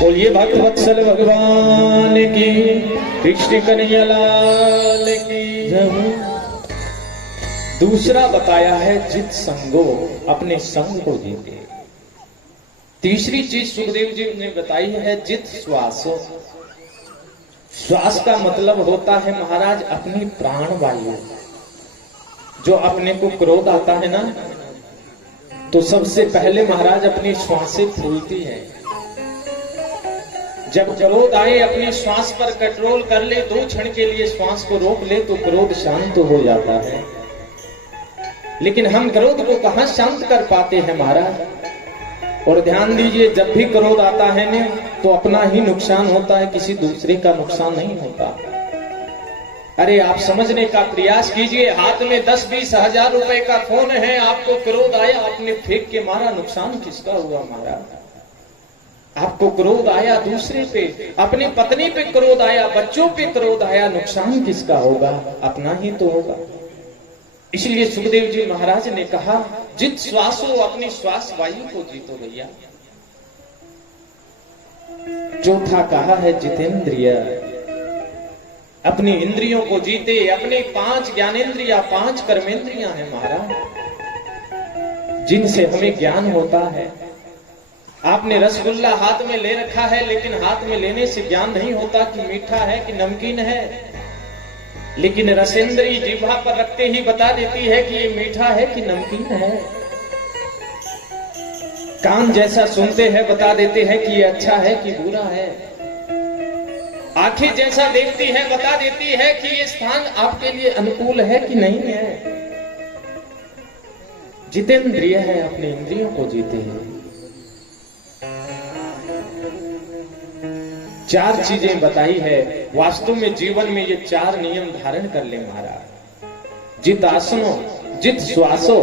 बोलिए भक्त वत्सल भगवान की, कृष्ण कन्हैया लाल की। दूसरा बताया है जित संगो, अपने संग को जीते। तीसरी चीज सुखदेव जी ने बताई है जित श्वासो। श्वास का मतलब होता है महाराज अपनी प्राण वायु। जो अपने को क्रोध आता है ना, तो सबसे पहले महाराज अपनी श्वासें फूलती है। जब क्रोध आए अपनी श्वास पर कंट्रोल कर ले, 2 क्षण के लिए श्वास को रोक ले तो क्रोध शांत हो जाता है। लेकिन हम क्रोध को कहां शांत कर पाते हैं महाराज। और ध्यान दीजिए, जब भी क्रोध आता है ना, तो अपना ही नुकसान होता है, किसी दूसरे का नुकसान नहीं होता। अरे आप समझने का प्रयास कीजिए, हाथ में 10-20 हजार रुपए का फोन है, आपको क्रोध आया, आपने फेंक के मारा, नुकसान किसका हुआ महाराज? आपको क्रोध आया दूसरे पे, अपनी पत्नी पे क्रोध आया, बच्चों पे क्रोध आया, नुकसान किसका होगा? अपना ही तो होगा। इसलिए सुखदेव जी महाराज ने कहा जित श्वासो, अपनी श्वास वायु को जीतो भैया। चौथा कहा है जितेंद्रिय, अपनी इंद्रियों को जीते। अपने 5 ज्ञानेंद्रिया, 5 कर्मेंद्रियां हैं महाराज, जिनसे हमें ज्ञान होता है। आपने रसगुल्ला हाथ में ले रखा है, लेकिन हाथ में लेने से ज्ञान नहीं होता कि मीठा है कि नमकीन है। लेकिन रसेंद्री जीभा पर रखते ही बता देती है कि ये मीठा है कि नमकीन है। कान जैसा सुनते हैं बता देते हैं कि ये अच्छा है कि बुरा है। आंखें जैसा देखती है बता देती है कि ये स्थान आपके लिए अनुकूल है कि नहीं है। जितेंद्रिय है, अपने इंद्रियों को जीते हैं। 4 चीजें बताई है। वास्तव में जीवन में ये 4 नियम धारण कर ले महाराज। जित आसनो, जित श्वासो,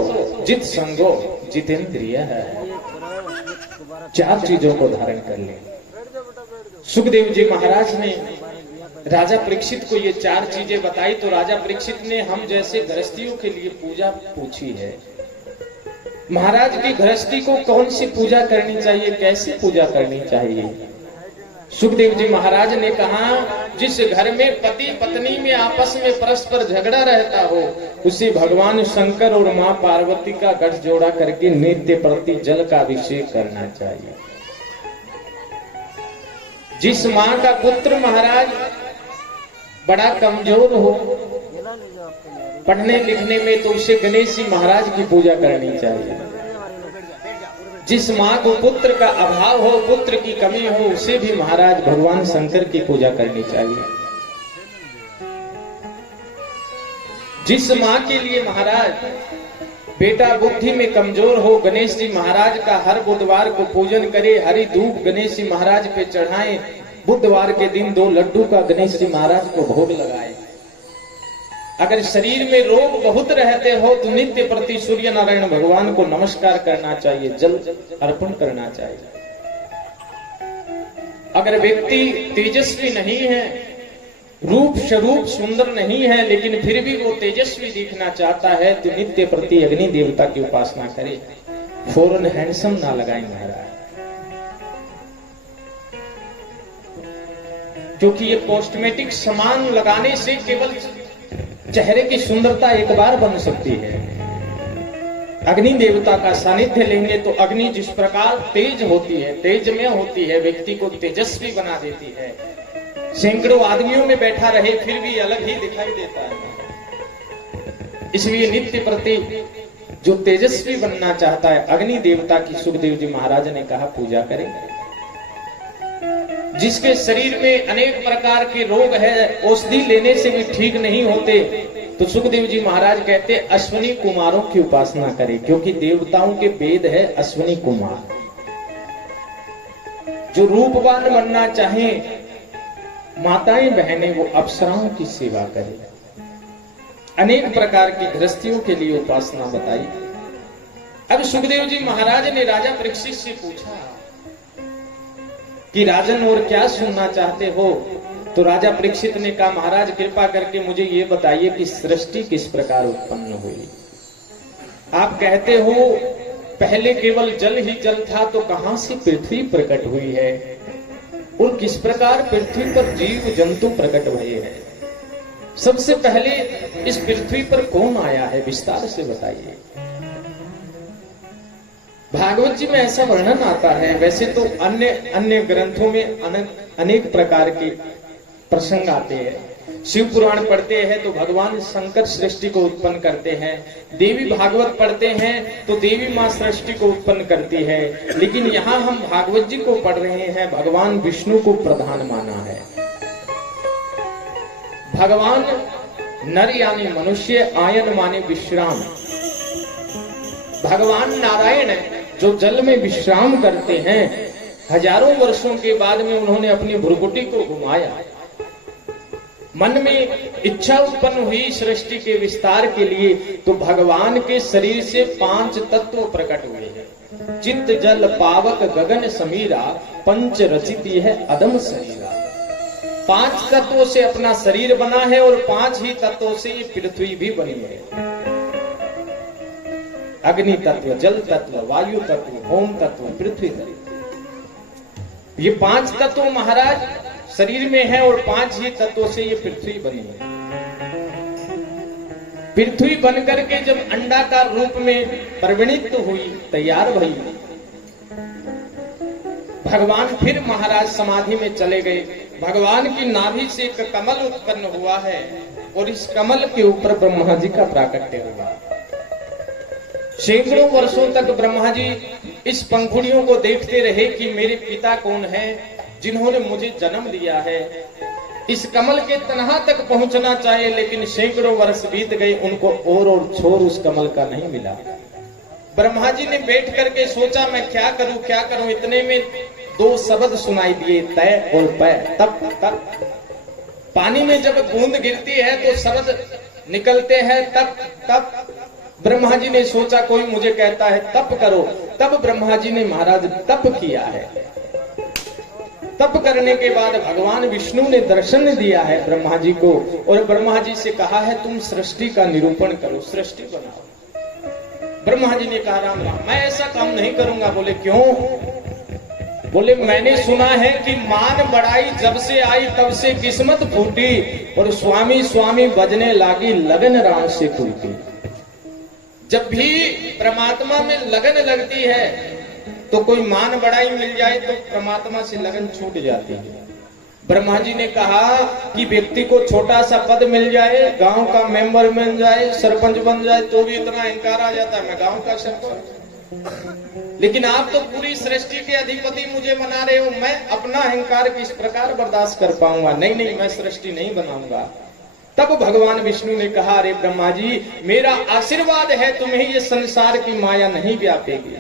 जित संगो, जितेंद्रिय है। 4 चीजों को धारण कर ले। सुखदेव जी महाराज ने राजा परीक्षित को ये 4 चीजें बताई, तो राजा परीक्षित ने हम जैसे गृहस्थियों के लिए पूजा पूछी है। महाराज की गृहस्थी को कौन सी पूजा करनी चाहिए, कैसी पूजा करनी चाहिए? सुखदेव जी महाराज ने कहा जिस घर में पति पत्नी में आपस में परस्पर झगड़ा रहता हो, उसे भगवान शंकर और मां पार्वती का गठजोड़ा करके नित्य प्रति जल का अभिषेक करना चाहिए। जिस मां का पुत्र महाराज बड़ा कमजोर हो पढ़ने लिखने में, तो उसे गणेश जी महाराज की पूजा करनी चाहिए। जिस मां को पुत्र का अभाव हो, पुत्र की कमी हो, उसे भी महाराज भगवान शंकर की पूजा करनी चाहिए। जिस मां के लिए महाराज बेटा बुद्धि में कमजोर हो, गणेश जी महाराज का हर बुधवार को पूजन करे, हरी धूप गणेश जी महाराज पे चढ़ाएं, बुधवार के दिन 2 लड्डू का गणेश जी महाराज को भोग लगाए। अगर शरीर में रोग बहुत रहते हो तो नित्य प्रति सूर्य नारायण भगवान को नमस्कार करना चाहिए, जल अर्पण करना चाहिए। अगर व्यक्ति तेजस्वी नहीं है, रूप स्वरूप सुंदर नहीं है, लेकिन फिर भी वो तेजस्वी दिखना चाहता है तो नित्य प्रति अग्नि देवता की उपासना करे। फौरन हैंडसम ना लगाए महाराज, क्योंकि ये कॉस्मेटिक सामान लगाने से केवल चेहरे की सुंदरता एक बार बन सकती है। अग्नि देवता का सानिध्य लेंगे तो अग्नि जिस प्रकार तेज होती है, तेजमय होती है, व्यक्ति को तेजस्वी बना देती है। सैकड़ों आदमियों में बैठा रहे फिर भी अलग ही दिखाई देता है। इसलिए नित्य प्रति जो तेजस्वी बनना चाहता है, अग्नि देवता की सुखदेव जी महाराज ने कहा पूजा करें। जिसके शरीर में अनेक प्रकार के रोग है, औषधि लेने से भी ठीक नहीं होते, तो सुखदेव जी महाराज कहते अश्विनी कुमारों की उपासना करें, क्योंकि देवताओं के वेद है अश्विनी कुमार। जो रूपवान बनना चाहे माताएं बहनें वो अप्सराओं की सेवा करें। अनेक प्रकार की गृहस्थियों के लिए उपासना बताई। अब सुखदेव जी महाराज ने राजा परीक्षित से पूछा कि राजन और क्या सुनना चाहते हो? तो राजा परीक्षित ने कहा महाराज कृपा करके मुझे ये बताइए कि सृष्टि किस प्रकार उत्पन्न हुई। आप कहते हो पहले केवल जल ही जल था, तो कहां से पृथ्वी प्रकट हुई है और किस प्रकार पृथ्वी पर जीव जंतु प्रकट हुए हैं? सबसे पहले इस पृथ्वी पर कौन आया है, विस्तार से बताइए। भागवत जी में ऐसा वर्णन आता है। वैसे तो अन्य अन्य ग्रंथों में अनेक प्रकार के प्रसंग आते हैं। शिव पुराण पढ़ते हैं तो भगवान शंकर सृष्टि को उत्पन्न करते हैं। देवी भागवत पढ़ते हैं तो देवी माँ सृष्टि को उत्पन्न करती है। लेकिन यहाँ हम भागवत जी को पढ़ रहे हैं, भगवान विष्णु को प्रधान माना है। भगवान नर यानी मनुष्य, आयन माने विश्राम। भगवान नारायण जो जल में विश्राम करते हैं, हजारों वर्षों के बाद में उन्होंने अपनी भ्रुकुटी को घुमाया। मन में इच्छा उत्पन्न हुई सृष्टि के विस्तार के लिए, तो भगवान के शरीर से 5 तत्व प्रकट हुए हैं। चित्त जल पावक गगन समीरा, पंच रचिती है अदम शरीरा। 5 तत्वों से अपना शरीर बना है और 5 ही तत्वों से ये पृथ्वी भी बनी है। अग्नि तत्व, जल तत्व, वायु तत्व, होम तत्व, पृथ्वी तत्व। ये 5 तत्व महाराज शरीर में है और 5 ही तत्वों से ये पृथ्वी बनी है। पृथ्वी बनकर के जब अंडाकार रूप में परिवर्तित हुई, तैयार हुई, भगवान फिर महाराज समाधि में चले गए। भगवान की नाभि से एक कमल उत्पन्न हुआ है और इस कमल के ऊपर ब्रह्मा जी का प्राकट्य हुआ। सैकड़ों वर्षों तक ब्रह्मा जी इस पंखुड़ियों को देखते रहे कि मेरे पिता कौन है जिन्होंने मुझे जन्म दिया है। इस कमल के तनहा तक पहुंचना चाहिए, लेकिन सैकड़ों वर्ष बीत गए, उनको और छोर उस कमल का नहीं मिला। ब्रह्मा जी ने बैठ करके सोचा मैं क्या करूं। इतने में 2 शब्द सुनाई दिए, तय और पय। तप तप। पानी में जब बूंद गिरती है तो शब्द निकलते हैं, तप तप। ब्रह्मा जी ने सोचा कोई मुझे कहता है तप करो। तब ब्रह्मा जी ने महाराज तप किया है। तप करने के बाद भगवान विष्णु ने दर्शन दिया है ब्रह्मा जी को और ब्रह्मा जी से कहा है तुम सृष्टि का निरूपण करो, सृष्टि बनाओ। ब्रह्मा जी ने कहा राम राम, मैं ऐसा काम नहीं करूंगा। बोले क्यों? बोले मैंने सुना है कि मान बढ़ाई जब से आई तब से किस्मत फूटी और स्वामी स्वामी बजने लागी लगन राम से टूटी। जब भी परमात्मा में लगन लगती है तो कोई मान बढ़ाई मिल जाए तो परमात्मा से लगन छूट जाती है। ब्रह्मा जी ने कहा कि व्यक्ति को छोटा सा पद मिल जाए, गांव का मेंबर बन जाए, सरपंच बन जाए, तो भी इतना अहंकार आ जाता है मैं गांव का सरपंच। लेकिन आप तो पूरी सृष्टि के अधिपति मुझे बना रहे हो, मैं अपना अहंकार किस प्रकार बर्दाश्त कर पाऊंगा? नहीं, मैं सृष्टि नहीं बनाऊंगा। तब भगवान विष्णु ने कहा अरे ब्रह्मा जी, मेरा आशीर्वाद है तुम्हें ये संसार की माया नहीं व्यापेगी।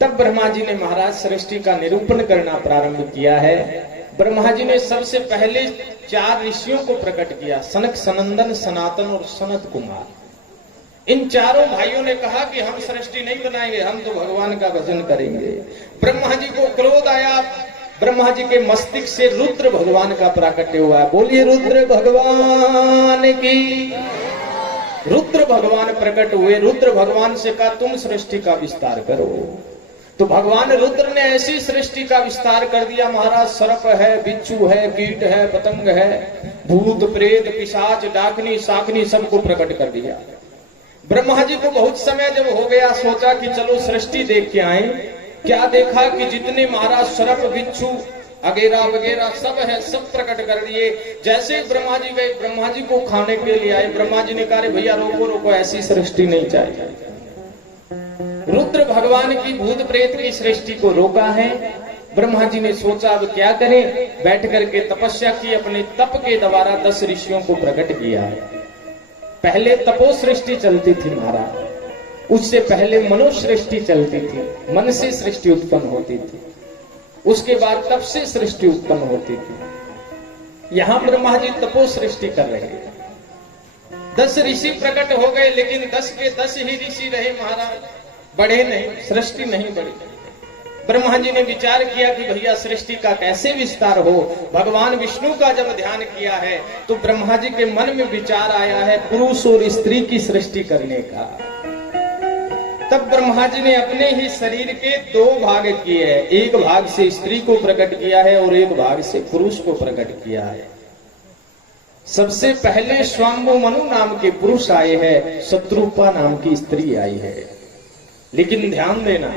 तब ब्रह्मा जी ने महाराज सृष्टि का निरूपण करना प्रारंभ किया है। ब्रह्मा जी ने सबसे पहले 4 ऋषियों को प्रकट किया, सनक, सनंदन, सनातन और सनत कुमार। इन चारों भाइयों ने कहा कि हम सृष्टि नहीं बनाएंगे, हम तो भगवान का भजन करेंगे। ब्रह्मा जी को क्रोध आया, ब्रह्मा जी के मस्तिष्क से रुद्र भगवान का प्राकट्य हुआ। बोलिए रुद्र भगवान की। रुद्र भगवान प्रकट हुए। रुद्र भगवान से कहा तुम सृष्टि का विस्तार करो। तो भगवान रुद्र ने ऐसी सृष्टि का विस्तार कर दिया महाराज, सर्प है, बिच्छू है, कीट है, पतंग है, भूत प्रेत पिशाच डाकनी शाकनी सबको प्रकट कर दिया। ब्रह्मा जी को बहुत समय जब हो गया, सोचा कि चलो सृष्टि देख के आए। क्या देखा कि जितने महाराज सर्प बिच्छू अगेरा वगैरह सब है, सब प्रकट कर दिए। जैसे ब्रह्मा जी गए, ब्रह्मा जी को खाने के लिए आए। ब्रह्मा जी ने कहा भैया रोको रोको, ऐसी सृष्टि नहीं चाहिए। रुद्र भगवान की भूत प्रेत की सृष्टि को रोका है। ब्रह्मा जी ने सोचा अब क्या करें, बैठ करके तपस्या की, अपने तप के द्वारा 10 ऋषियों को प्रकट किया है। पहले तपो सृष्टि चलती थी महाराज, उससे पहले मनो सृष्टि चलती थी, मन से सृष्टि उत्पन्न होती थी, उसके बाद तप से सृष्टि उत्पन्न होती थी। यहां ब्रह्मा जी तपो सृष्टि कर रहे हैं। 10 ऋषि प्रकट हो गए, लेकिन 10 के 10 ही ऋषि रहे महाराज, बढ़े नहीं, सृष्टि नहीं बढ़ी। ब्रह्मा जी ने विचार किया कि भैया सृष्टि का कैसे विस्तार हो। भगवान विष्णु का जब ध्यान किया है तो ब्रह्मा जी के मन में विचार आया है पुरुष और स्त्री की सृष्टि करने का। तब ब्रह्मा जी ने अपने ही शरीर के 2 भाग किए हैं, एक भाग से स्त्री को प्रकट किया है और एक भाग से पुरुष को प्रकट किया है। सबसे पहले स्वाम्भु मनु नाम के पुरुष आए हैं, शत्रुपा नाम की स्त्री आई है। लेकिन ध्यान देना,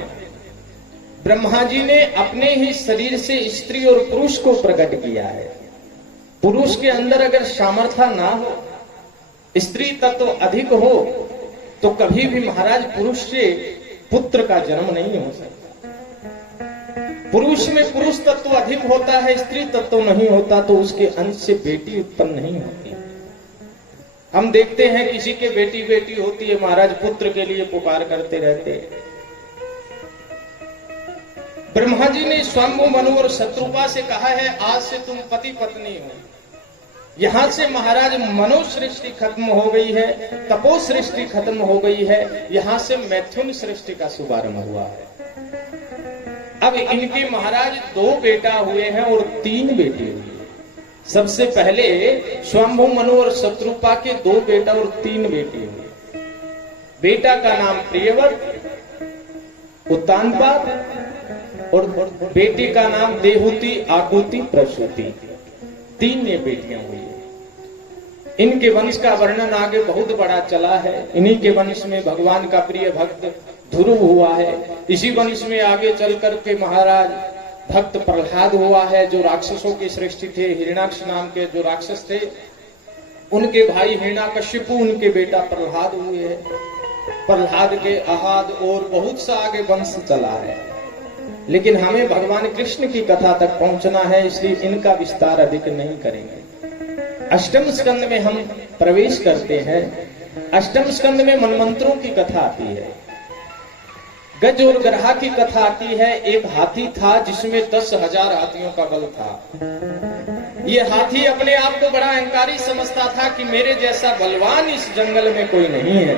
ब्रह्मा जी ने अपने ही शरीर से स्त्री और पुरुष को प्रकट किया है। पुरुष के अंदर अगर सामर्थ्य ना हो, स्त्री तत्व अधिक हो, तो कभी भी महाराज पुरुष से पुत्र का जन्म नहीं हो सकता। पुरुष में पुरुष तत्व अधिक होता है, स्त्री तत्व नहीं होता, तो उसके अंश से बेटी उत्पन्न नहीं होती। हम देखते हैं किसी के बेटी बेटी होती है महाराज, पुत्र के लिए पुकार करते रहते हैं। ब्रह्मा जी ने स्वाम्भु मनु और शत्रुपा से कहा है आज से तुम पति पत्नी हो। यहां से महाराज मनो सृष्टि खत्म हो गई है, तपो सृष्टि खत्म हो गई है, यहां से मैथुन सृष्टि का शुभारंभ हुआ है। अब इनके महाराज 2 बेटा हुए हैं और 3 बेटी हुई। सबसे पहले स्वाम्भु मनु और शत्रुपा के 2 बेटा और 3 बेटी हुई। बेटा का नाम प्रियव्रत, उत्तानपाद और बेटी का नाम देहूति, आकुति, प्रसूति। 3 ये बेटियां हुई। इनके वंश का वर्णन आगे बहुत बड़ा चला है। इन्हीं के वंश में भगवान का प्रिय भक्त ध्रुव हुआ है। इसी वंश में आगे चल करके महाराज भक्त प्रहलाद हुआ है, जो राक्षसों की सृष्टि थे। हिरण्याक्ष नाम के जो राक्षस थे, उनके भाई हिरण्याकशिपु, उनके बेटा प्रहलाद हुए हैं। प्रहलाद के अहाद और बहुत सा आगे वंश चला है। लेकिन हमें भगवान कृष्ण की कथा तक पहुंचना है, इसलिए इनका विस्तार अधिक नहीं करेंगे। अष्टम स्कंद में हम प्रवेश करते हैं। अष्टम स्कंद में मनमंत्रों की कथा आती है, गज और ग्रहा की कथा आती है। एक हाथी था जिसमें 10,000 हाथियों का बल था। ये हाथी अपने आप को बड़ा अहंकारी समझता था कि मेरे जैसा बलवान इस जंगल में कोई नहीं है।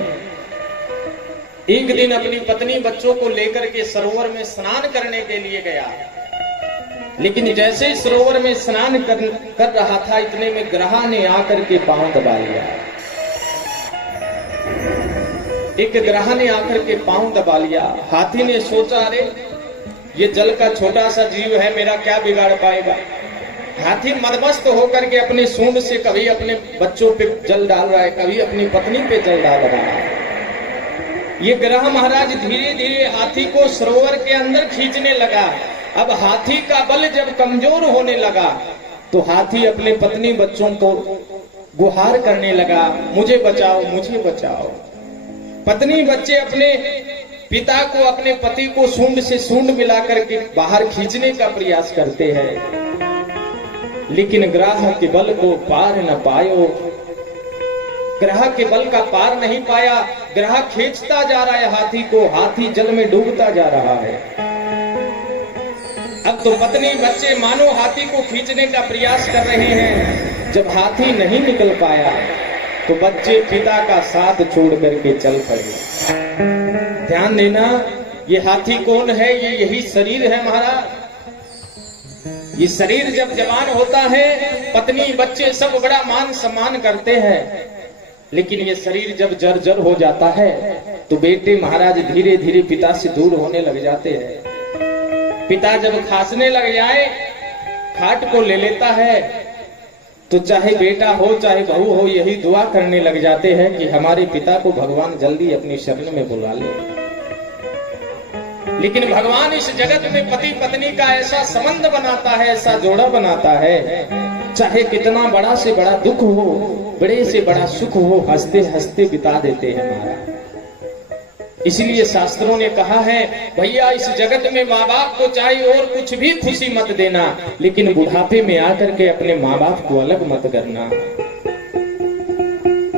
एक दिन अपनी पत्नी बच्चों को लेकर के सरोवर में स्नान करने के लिए गया, लेकिन जैसे ही सरोवर में स्नान कर रहा था, इतने में ग्रहा ने आकर के पांव दबा लिया। एक ग्रह ने आकर के पांव दबा लिया। हाथी ने सोचा अरे ये जल का छोटा सा जीव है, मेरा क्या बिगाड़ पाएगा। हाथी मदमस्त होकर के अपने सूंड से कभी अपने बच्चों पे जल डाल रहा है, कभी अपनी पत्नी पे जल डाल रहा है। ये ग्रह महाराज धीरे धीरे हाथी को सरोवर के अंदर खींचने लगा। अब हाथी का बल जब कमजोर होने लगा तो हाथी अपने पत्नी बच्चों को गुहार करने लगा, मुझे बचाओ, मुझे बचाओ। पत्नी बच्चे अपने पिता को, अपने पति को सूंड से सूंड मिला करके बाहर खींचने का प्रयास करते हैं, लेकिन ग्रह के बल को पार न पायो। ग्रह के बल का पार नहीं पाया। ग्रह खींचता जा रहा है हाथी को, हाथी जल में डूबता जा रहा है। अब तो पत्नी बच्चे मानो हाथी को खींचने का प्रयास कर रहे हैं। जब हाथी नहीं निकल पाया तो बच्चे पिता का साथ छोड़ करके चल पड़े। ध्यान देना, ये हाथी कौन है? ये यही शरीर है महाराज। ये शरीर जब जवान होता है, पत्नी बच्चे सब बड़ा मान सम्मान करते हैं, लेकिन ये शरीर जब जर्जर हो जाता है तो बेटे महाराज धीरे धीरे पिता से दूर होने लग जाते हैं। पिता जब खांसने लग जाए, खाट को ले लेता है, तो चाहे बेटा हो चाहे बहू हो, यही दुआ करने लग जाते हैं कि हमारे पिता को भगवान जल्दी अपनी शरण में बुला ले। लेकिन भगवान इस जगत में पति पत्नी का ऐसा संबंध बनाता है, ऐसा जोड़ा बनाता है, चाहे कितना बड़ा से बड़ा दुख हो, बड़े से बड़ा सुख हो, हंसते हंसते बिता देते हैं महाराज। इसलिए शास्त्रों ने कहा है, भैया इस जगत में माँ बाप को चाहे और कुछ भी खुशी मत देना, लेकिन बुढ़ापे में आकर के अपने माँ बाप को अलग मत करना,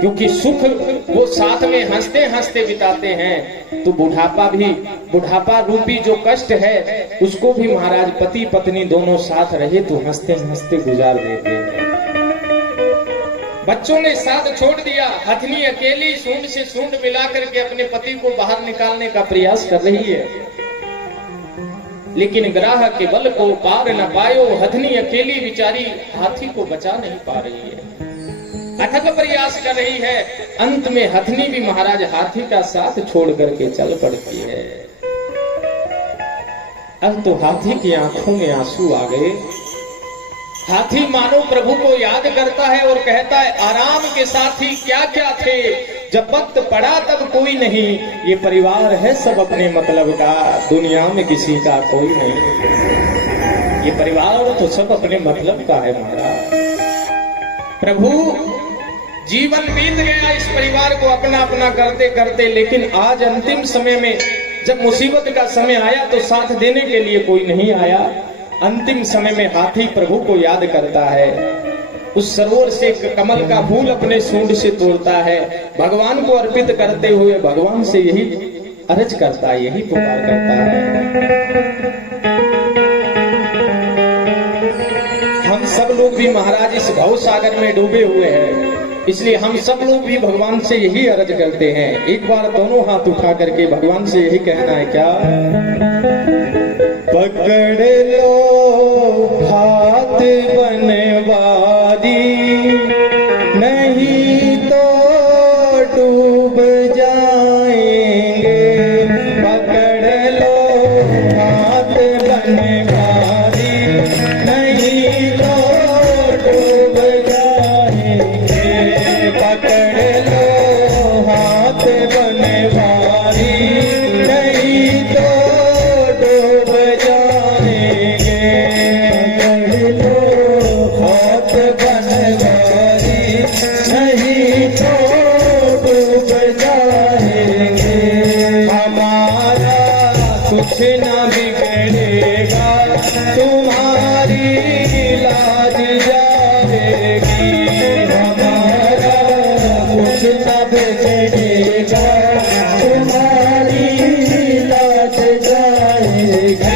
क्योंकि सुख वो साथ में हंसते हंसते बिताते हैं। तो बुढ़ापा रूपी जो कष्ट है उसको भी महाराज पति पत्नी दोनों साथ रहे तो हंसते हंसते गुजार देते हैं। बच्चों ने साथ छोड़ दिया, हथनी अकेली सूंड से सूंड मिलाकर के अपने पति को बाहर निकालने का प्रयास कर रही है, लेकिन ग्राह के बल को पार न पायो, हथनी अकेली बिचारी हाथी को बचा नहीं पा रही है, अथक प्रयास कर रही है। अंत में हथनी भी महाराज हाथी का साथ छोड़ करके चल पड़ती है। अब तो हाथी की आंखों में आंसू आ गए। हाथी मानो प्रभु को याद करता है और कहता है, आराम के साथी क्या क्या थे, जब वक्त पड़ा तब कोई नहीं, ये परिवार है सब अपने मतलब का, दुनिया में किसी का कोई नहीं। ये परिवार तो सब अपने मतलब का है महाराज। प्रभु जीवन बीत गया इस परिवार को अपना अपना करते करते, लेकिन आज अंतिम समय में जब मुसीबत का समय आया तो साथ देने के लिए कोई नहीं आया। अंतिम समय में हाथी प्रभु को याद करता है, उस सरोवर से कमल का फूल अपने सूंड से तोड़ता है, भगवान को अर्पित करते हुए भगवान से यही अर्ज करता है, यही पुकार करता है। हम सब लोग भी महाराज इस भव सागर में डूबे हुए हैं, इसलिए हम सब लोग भी भगवान से यही अर्ज करते हैं। एक बार दोनों हाथ उठा करके भगवान से यही कहना है, क्या? पकड़ लो हाथ बनवारी, नहीं तो डूब जाएंगे। पकड़ लो हाथ बनवारी, नहीं तो डूब जाएंगे। पकड़ लो हाथ बनवारी, नहीं तो डूब जाएंगे। पकड़ लो हाथ बनवारी, नहीं तो डूब जाएंगे। हमारा कुछ न बिगड़ेगा, तुम्हारी लाज जाएगी। हमारा कुछ न बिगड़ेगा, तुम्हारी लाज जाएगी।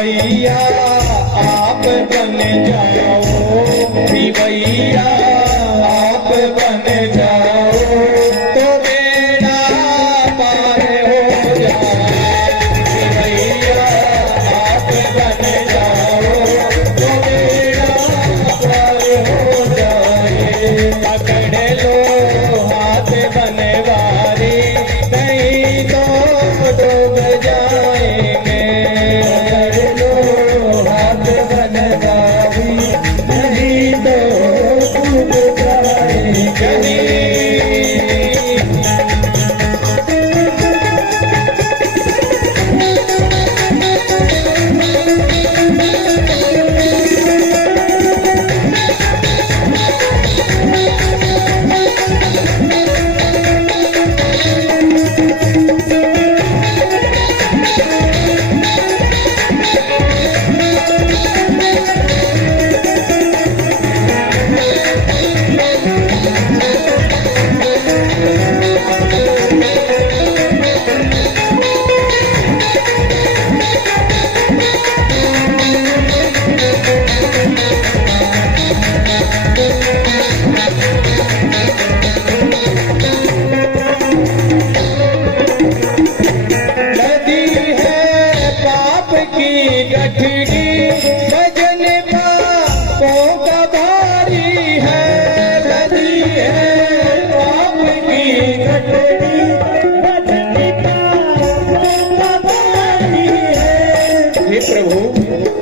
भैया आप बन जाओ, भी भैया आप बन जाओ तो बेड़ा पार हो जाए। भैया आप बन जाओ तो बेड़ा पार हो जाए। पकड़ लो हाथ बनवारी, नहीं तो डूब जाएंगे। पकड़ लो हाथ बनवारी, नहीं तो डूब जाएंगे।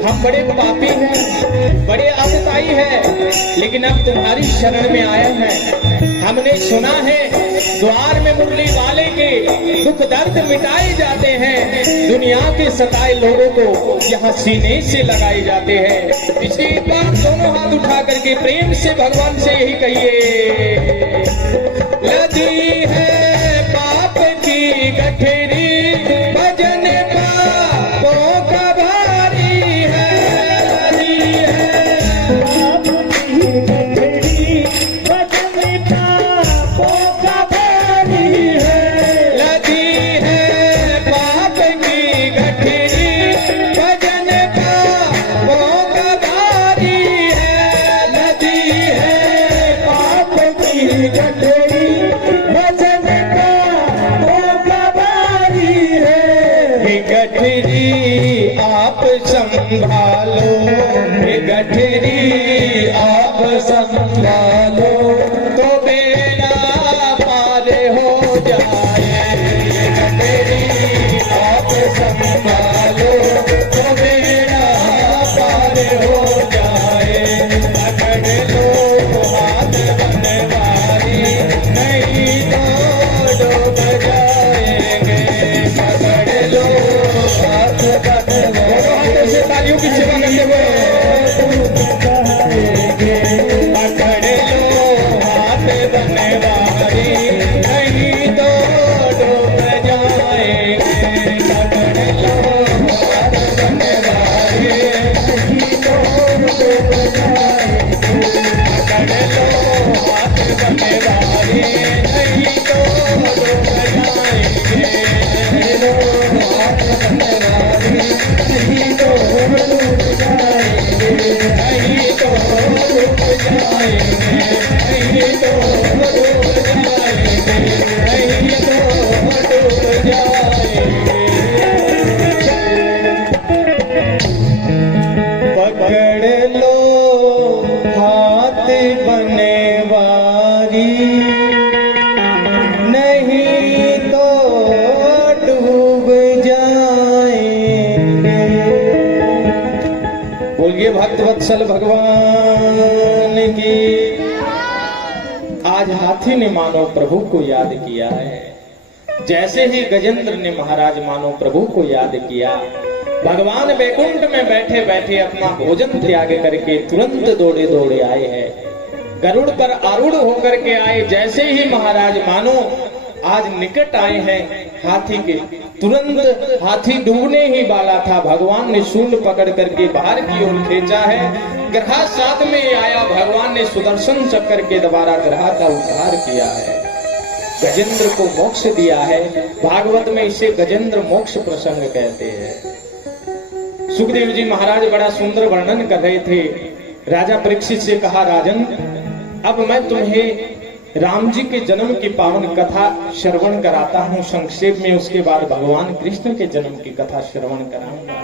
हम बड़े पापी हैं, बड़े अबताई हैं, लेकिन अब तुम्हारी शरण में आए हैं। हमने सुना है द्वार में मुरली वाले के दुख दर्द मिटाए जाते हैं, दुनिया के सताए लोगों को यहाँ सीने से लगाए जाते हैं। इसी बार दोनों हाथ उठा करके प्रेम से भगवान से यही कहिए, लदी है पाप की गठरी, भजन पापों का भारी है। लदी है पाप की गठरी, भजन पापों का भारी है। लदी है पाप की गठरी, भजन पापों का भारी है। लदी है पाप की गठरी, भजन पापों का भारी है। हे गठरी आप संभालो, हे गठरी आप संभालो तो बेड़ा पार हो जाए। हे गठरी आप संभालो तो बेड़ा पार हो जाए। पकड़ लो हाथ बनवारी, नहीं तो डूब जाएंगे। पकड़ लो हाथ बनवारी, से तालियों की सेवा करते हुए पकड़ लो हाथ बनवारी, नहीं तो डूब जाएंगे। पकड़ लो हाथ बनवारी, नहीं तो डूब जाएंगे। पकड़ लो हाथ बनवारी, नहीं तो डूब जाएंगे। पकड़ लो हाथ बनवारी, नहीं तो डूब जाएंगे। नहीं तो डूब जाएंगे। नहीं तो डूब जाएंगे। नहीं तो डूब जाएंगे। पकड़ लो हाथ बनवारी, नहीं तो डूब जाएंगे। बोलिए भक्त वत्सल भगवान की। आज हाथी ने मानो प्रभु को याद किया है, जैसे ही गजेंद्र ने महाराज मानो प्रभु को याद किया, भगवान वैकुंठ में बैठे बैठे अपना भोजन त्याग करके तुरंत दौड़े दौड़े आए हैं। गरुड़ पर आरूढ़ होकर के आए, जैसे ही महाराज मानो आज निकट आए हैं हाथी के, तुरंत हाथी डूबने ही वाला था, भगवान ने शूल पकड़ करके बाहर की ओर खींचा है। ग्रह साथ में आया, भगवान ने सुदर्शन चक्कर के द्वारा ग्रह का उद्धार किया है, गजेंद्र को मोक्ष दिया है। भागवत में इसे गजेंद्र मोक्ष प्रसंग कहते हैं। सुखदेव जी महाराज बड़ा सुंदर वर्णन कर रहे थे। राजा परीक्षित से कहा, राजन अब मैं तुम्हें राम जी के जन्म की पावन कथा श्रवण कराता हूँ संक्षेप में, उसके बाद भगवान कृष्ण के जन्म की कथा श्रवण कराऊंगा।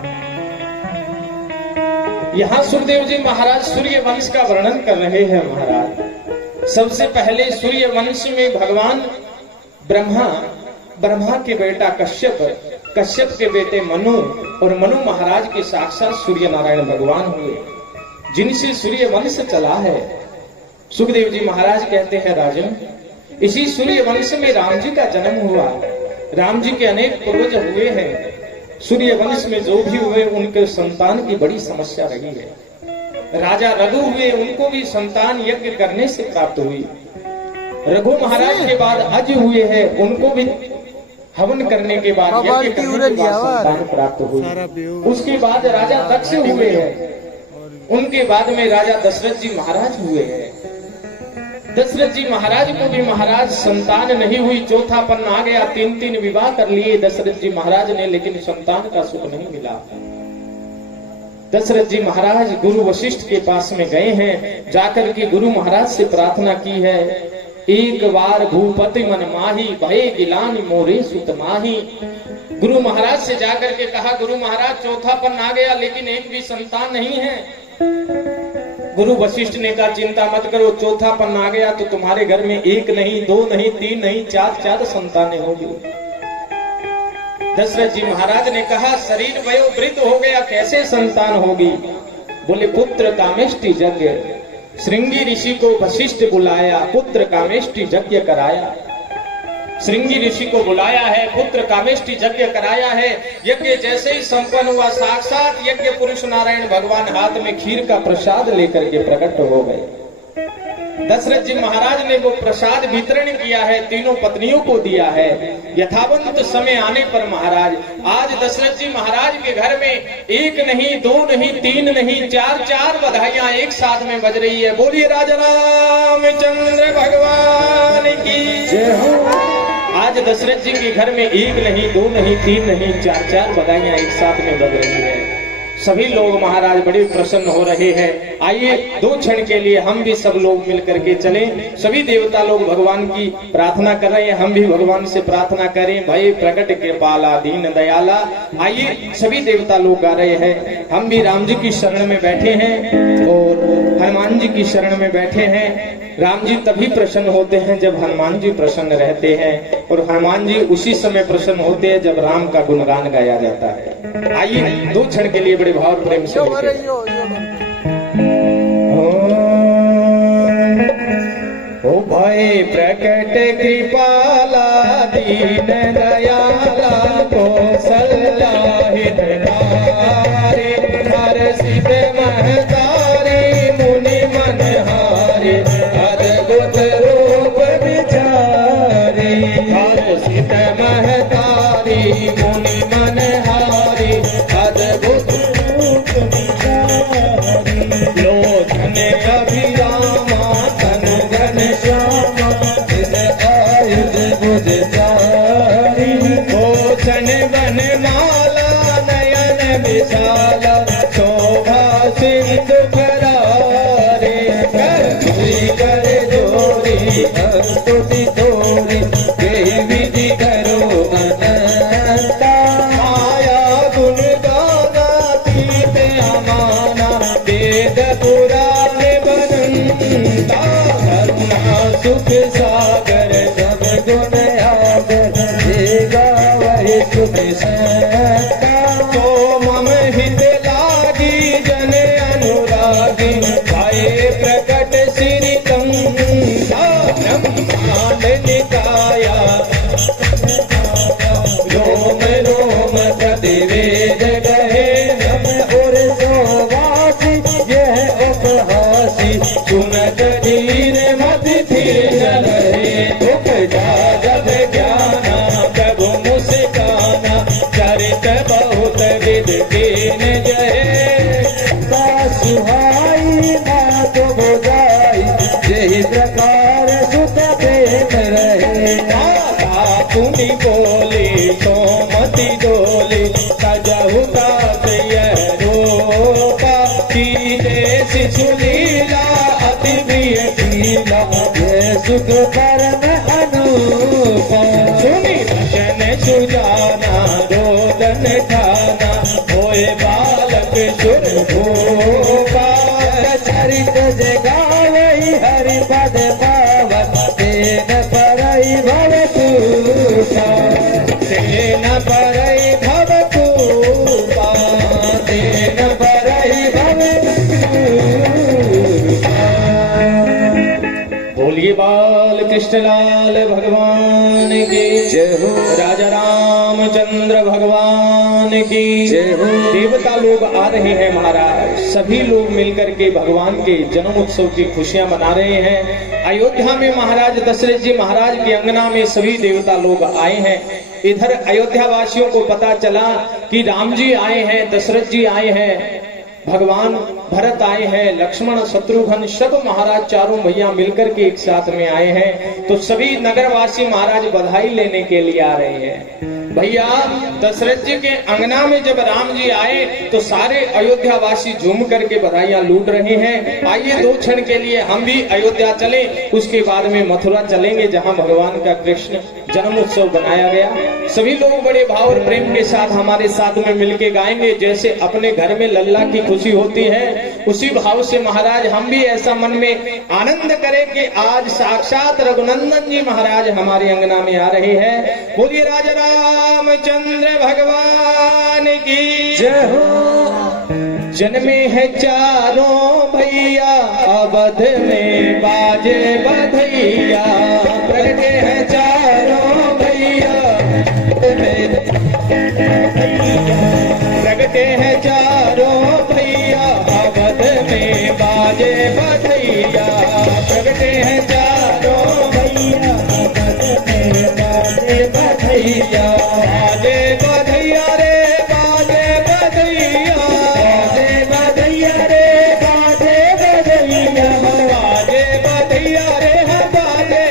यहाँ सुखदेव जी महाराज सूर्य वंश का वर्णन कर रहे हैं। महाराज सबसे पहले सूर्य वंश में भगवान ब्रह्मा के बेटा कश्यप के बेटे मनु और मनु महाराज के साक्षात सूर्य नारायण भगवान हुए, जिनसे सूर्य वंश चला है। सुखदेव जी महाराज कहते हैं, राजन इसी सूर्य वंश में राम जी का जन्म हुआ। राम जी के अनेक पूर्वज हुए हैं। सूर्य वंश में जो भी हुए उनके संतान की बड़ी समस्या रही है। राजा रघु हुए, उनको भी संतान यज्ञ करने से प्राप्त हुई। रघु महाराज के बाद अज हुए हैं, उनको भी हवन करने के बाद यज्ञ करने के बाद संतान प्राप्त हुई। उसके बाद राजा दक्ष हुए हैं, उनके बाद में राजा दशरथ जी महाराज हुए हैं। दशरथ जी महाराज को भी महाराज संतान नहीं हुई, चौथापन आ गया, 3 विवाह कर लिए दशरथ जी महाराज ने, लेकिन संतान का सुख नहीं मिला। दशरथ जी महाराज गुरु वशिष्ठ के पास में गए हैं, जाकर के गुरु महाराज से प्रार्थना की है, एक बार भूपति मन माही भय गिलान मोरे सुत माही। गुरु महाराज से जाकर के कहा, गुरु महाराज चौथापन आ गया लेकिन एक भी संतान नहीं है। गुरु वशिष्ठ ने कहा, चिंता मत करो, चौथापन आ गया तो तुम्हारे घर में 1 नहीं 2 नहीं 3 नहीं 4 संतानें होगी। दशरथ जी महाराज ने कहा, शरीर वयोवृद्ध हो गया, कैसे संतान होगी? बोले, पुत्र कामेष्टि यज्ञ। श्रृंगी ऋषि को वशिष्ठ बुलाया, पुत्र कामेष्टि यज्ञ कराया। श्रृंगी ऋषि को बुलाया है, पुत्र कामेष्टि यज्ञ कराया है। यज्ञ जैसे ही संपन्न हुआ, साक्षात यज्ञ पुरुष नारायण भगवान हाथ में खीर का प्रसाद लेकर के प्रकट हो गए। दशरथ जी महाराज ने वो प्रसाद वितरण किया है, तीनों पत्नियों को दिया है। यथावंत समय आने पर महाराज, आज दशरथ जी महाराज के घर में 1 नहीं 2 नहीं 3 नहीं 4 बधाइयां एक साथ में बज रही है। बोलिए राजा रामचंद्र भगवान की जय हो। आज दशरथ जी के घर में 1 नहीं 2 नहीं 3 नहीं 4 बधाइयां एक साथ में बज रही है। सभी लोग महाराज बड़े प्रसन्न हो रहे हैं। आइए 2 क्षण के लिए हम भी सब लोग मिलकर के चलें। सभी देवता लोग भगवान की प्रार्थना कर रहे हैं, हम भी भगवान से प्रार्थना करें। भय प्रकट कृपाला दीन दयाला। आइए सभी देवता लोग गा रहे हैं, हम भी राम जी की शरण में बैठे हैं और हनुमान जी की शरण में बैठे हैं। राम जी तभी प्रसन्न होते हैं जब हनुमान जी प्रसन्न रहते हैं, और हनुमान जी उसी समय प्रसन्न होते हैं जब राम का गुणगान गाया जाता है। आइए 2 क्षण के लिए बड़े भाव प्रेम से ओ भय प्रकट कृपाला दीन दयाला कौशल्या हितकारी हर्षित महतारी मुनि मनहारी अद्भुत रूप विचारी हर्षित महतारी मुनि मनहारी अद्भुत रूप विचारी लोचन अभिरामा तनु घन श्यामा जिस आयुध भुज चारी भूषण वन माला नयन विशाला शोभा सिंधु करारे कर्पूरी कर जोरी स्तुति तोरी विधि करो अनंता माया गुण गाना तीत अमाना वेद पुराण बनंता करुणा सुख सागर सब गुण आगर देगा वही सुख संता तो मम हित ला सुलीला अति प्रिय लीला ये सुख परम अनुपम सुनी भजन सुजाना रोदन ठाना होए बालक सुर भूपा चरित जगावई हरि पद पावन तेन परई भव पूषा तेन परई भव पूपा तेन परई भव पूपा। बोलिए बाल कृष्णलाल भगवान की जय हो राजा रामचंद्र भगवान की जय हो। देवता लोग आ रहे हैं महाराज, सभी लोग मिलकर के भगवान के जन्म उत्सव की खुशियां मना रहे हैं। अयोध्या में महाराज दशरथ जी महाराज की अंगना में सभी देवता लोग आए हैं। इधर अयोध्या वासियों को पता चला कि राम जी आए हैं, दशरथ जी आए हैं, भगवान भरत आए हैं, लक्ष्मण शत्रुघ्न सब महाराज चारों भैया मिलकर के एक साथ में आए हैं। तो सभी नगरवासी महाराज बधाई लेने के लिए आ रहे हैं। भैया दशरथ जी के अंगना में जब राम जी आए तो सारे अयोध्या वासी झूम करके बधाइयां लूट रहे हैं। आइए 2 क्षण के लिए हम भी अयोध्या चले, उसके बाद में मथुरा चलेंगे जहां भगवान का कृष्ण जन्म उत्सव बनाया गया। सभी लोग बड़े भाव और प्रेम के साथ हमारे साथ में मिलके गाएंगे। जैसे अपने घर में लल्ला की खुशी होती है उसी भाव से महाराज हम भी ऐसा मन में आनंद करें कि आज साक्षात रघुनंदन जी महाराज हमारे अंगना में आ रहे हैं। बोलिए राजा रामचंद्र भगवान की जय हो। जन्मे है चारों भैया अवध में बाजे बधैया, प्रगटे हैं चारों भैया प्रगटे हैं चारों भैया अवध में बाजे बधैया, प्रगटे हैं चारों भैया अवध में बाजे बधैया बाजे बधैया रे बाजे बधैया बाजे बधैया रे बाजे बधैया बाजे बधैया रे बाजे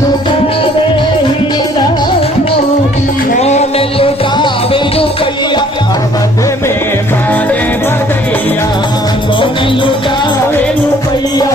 लुटावे हीरा मोती, कौन लुटावे रुपया अवध में बाजे बधैया, कौन लुटावे रुपया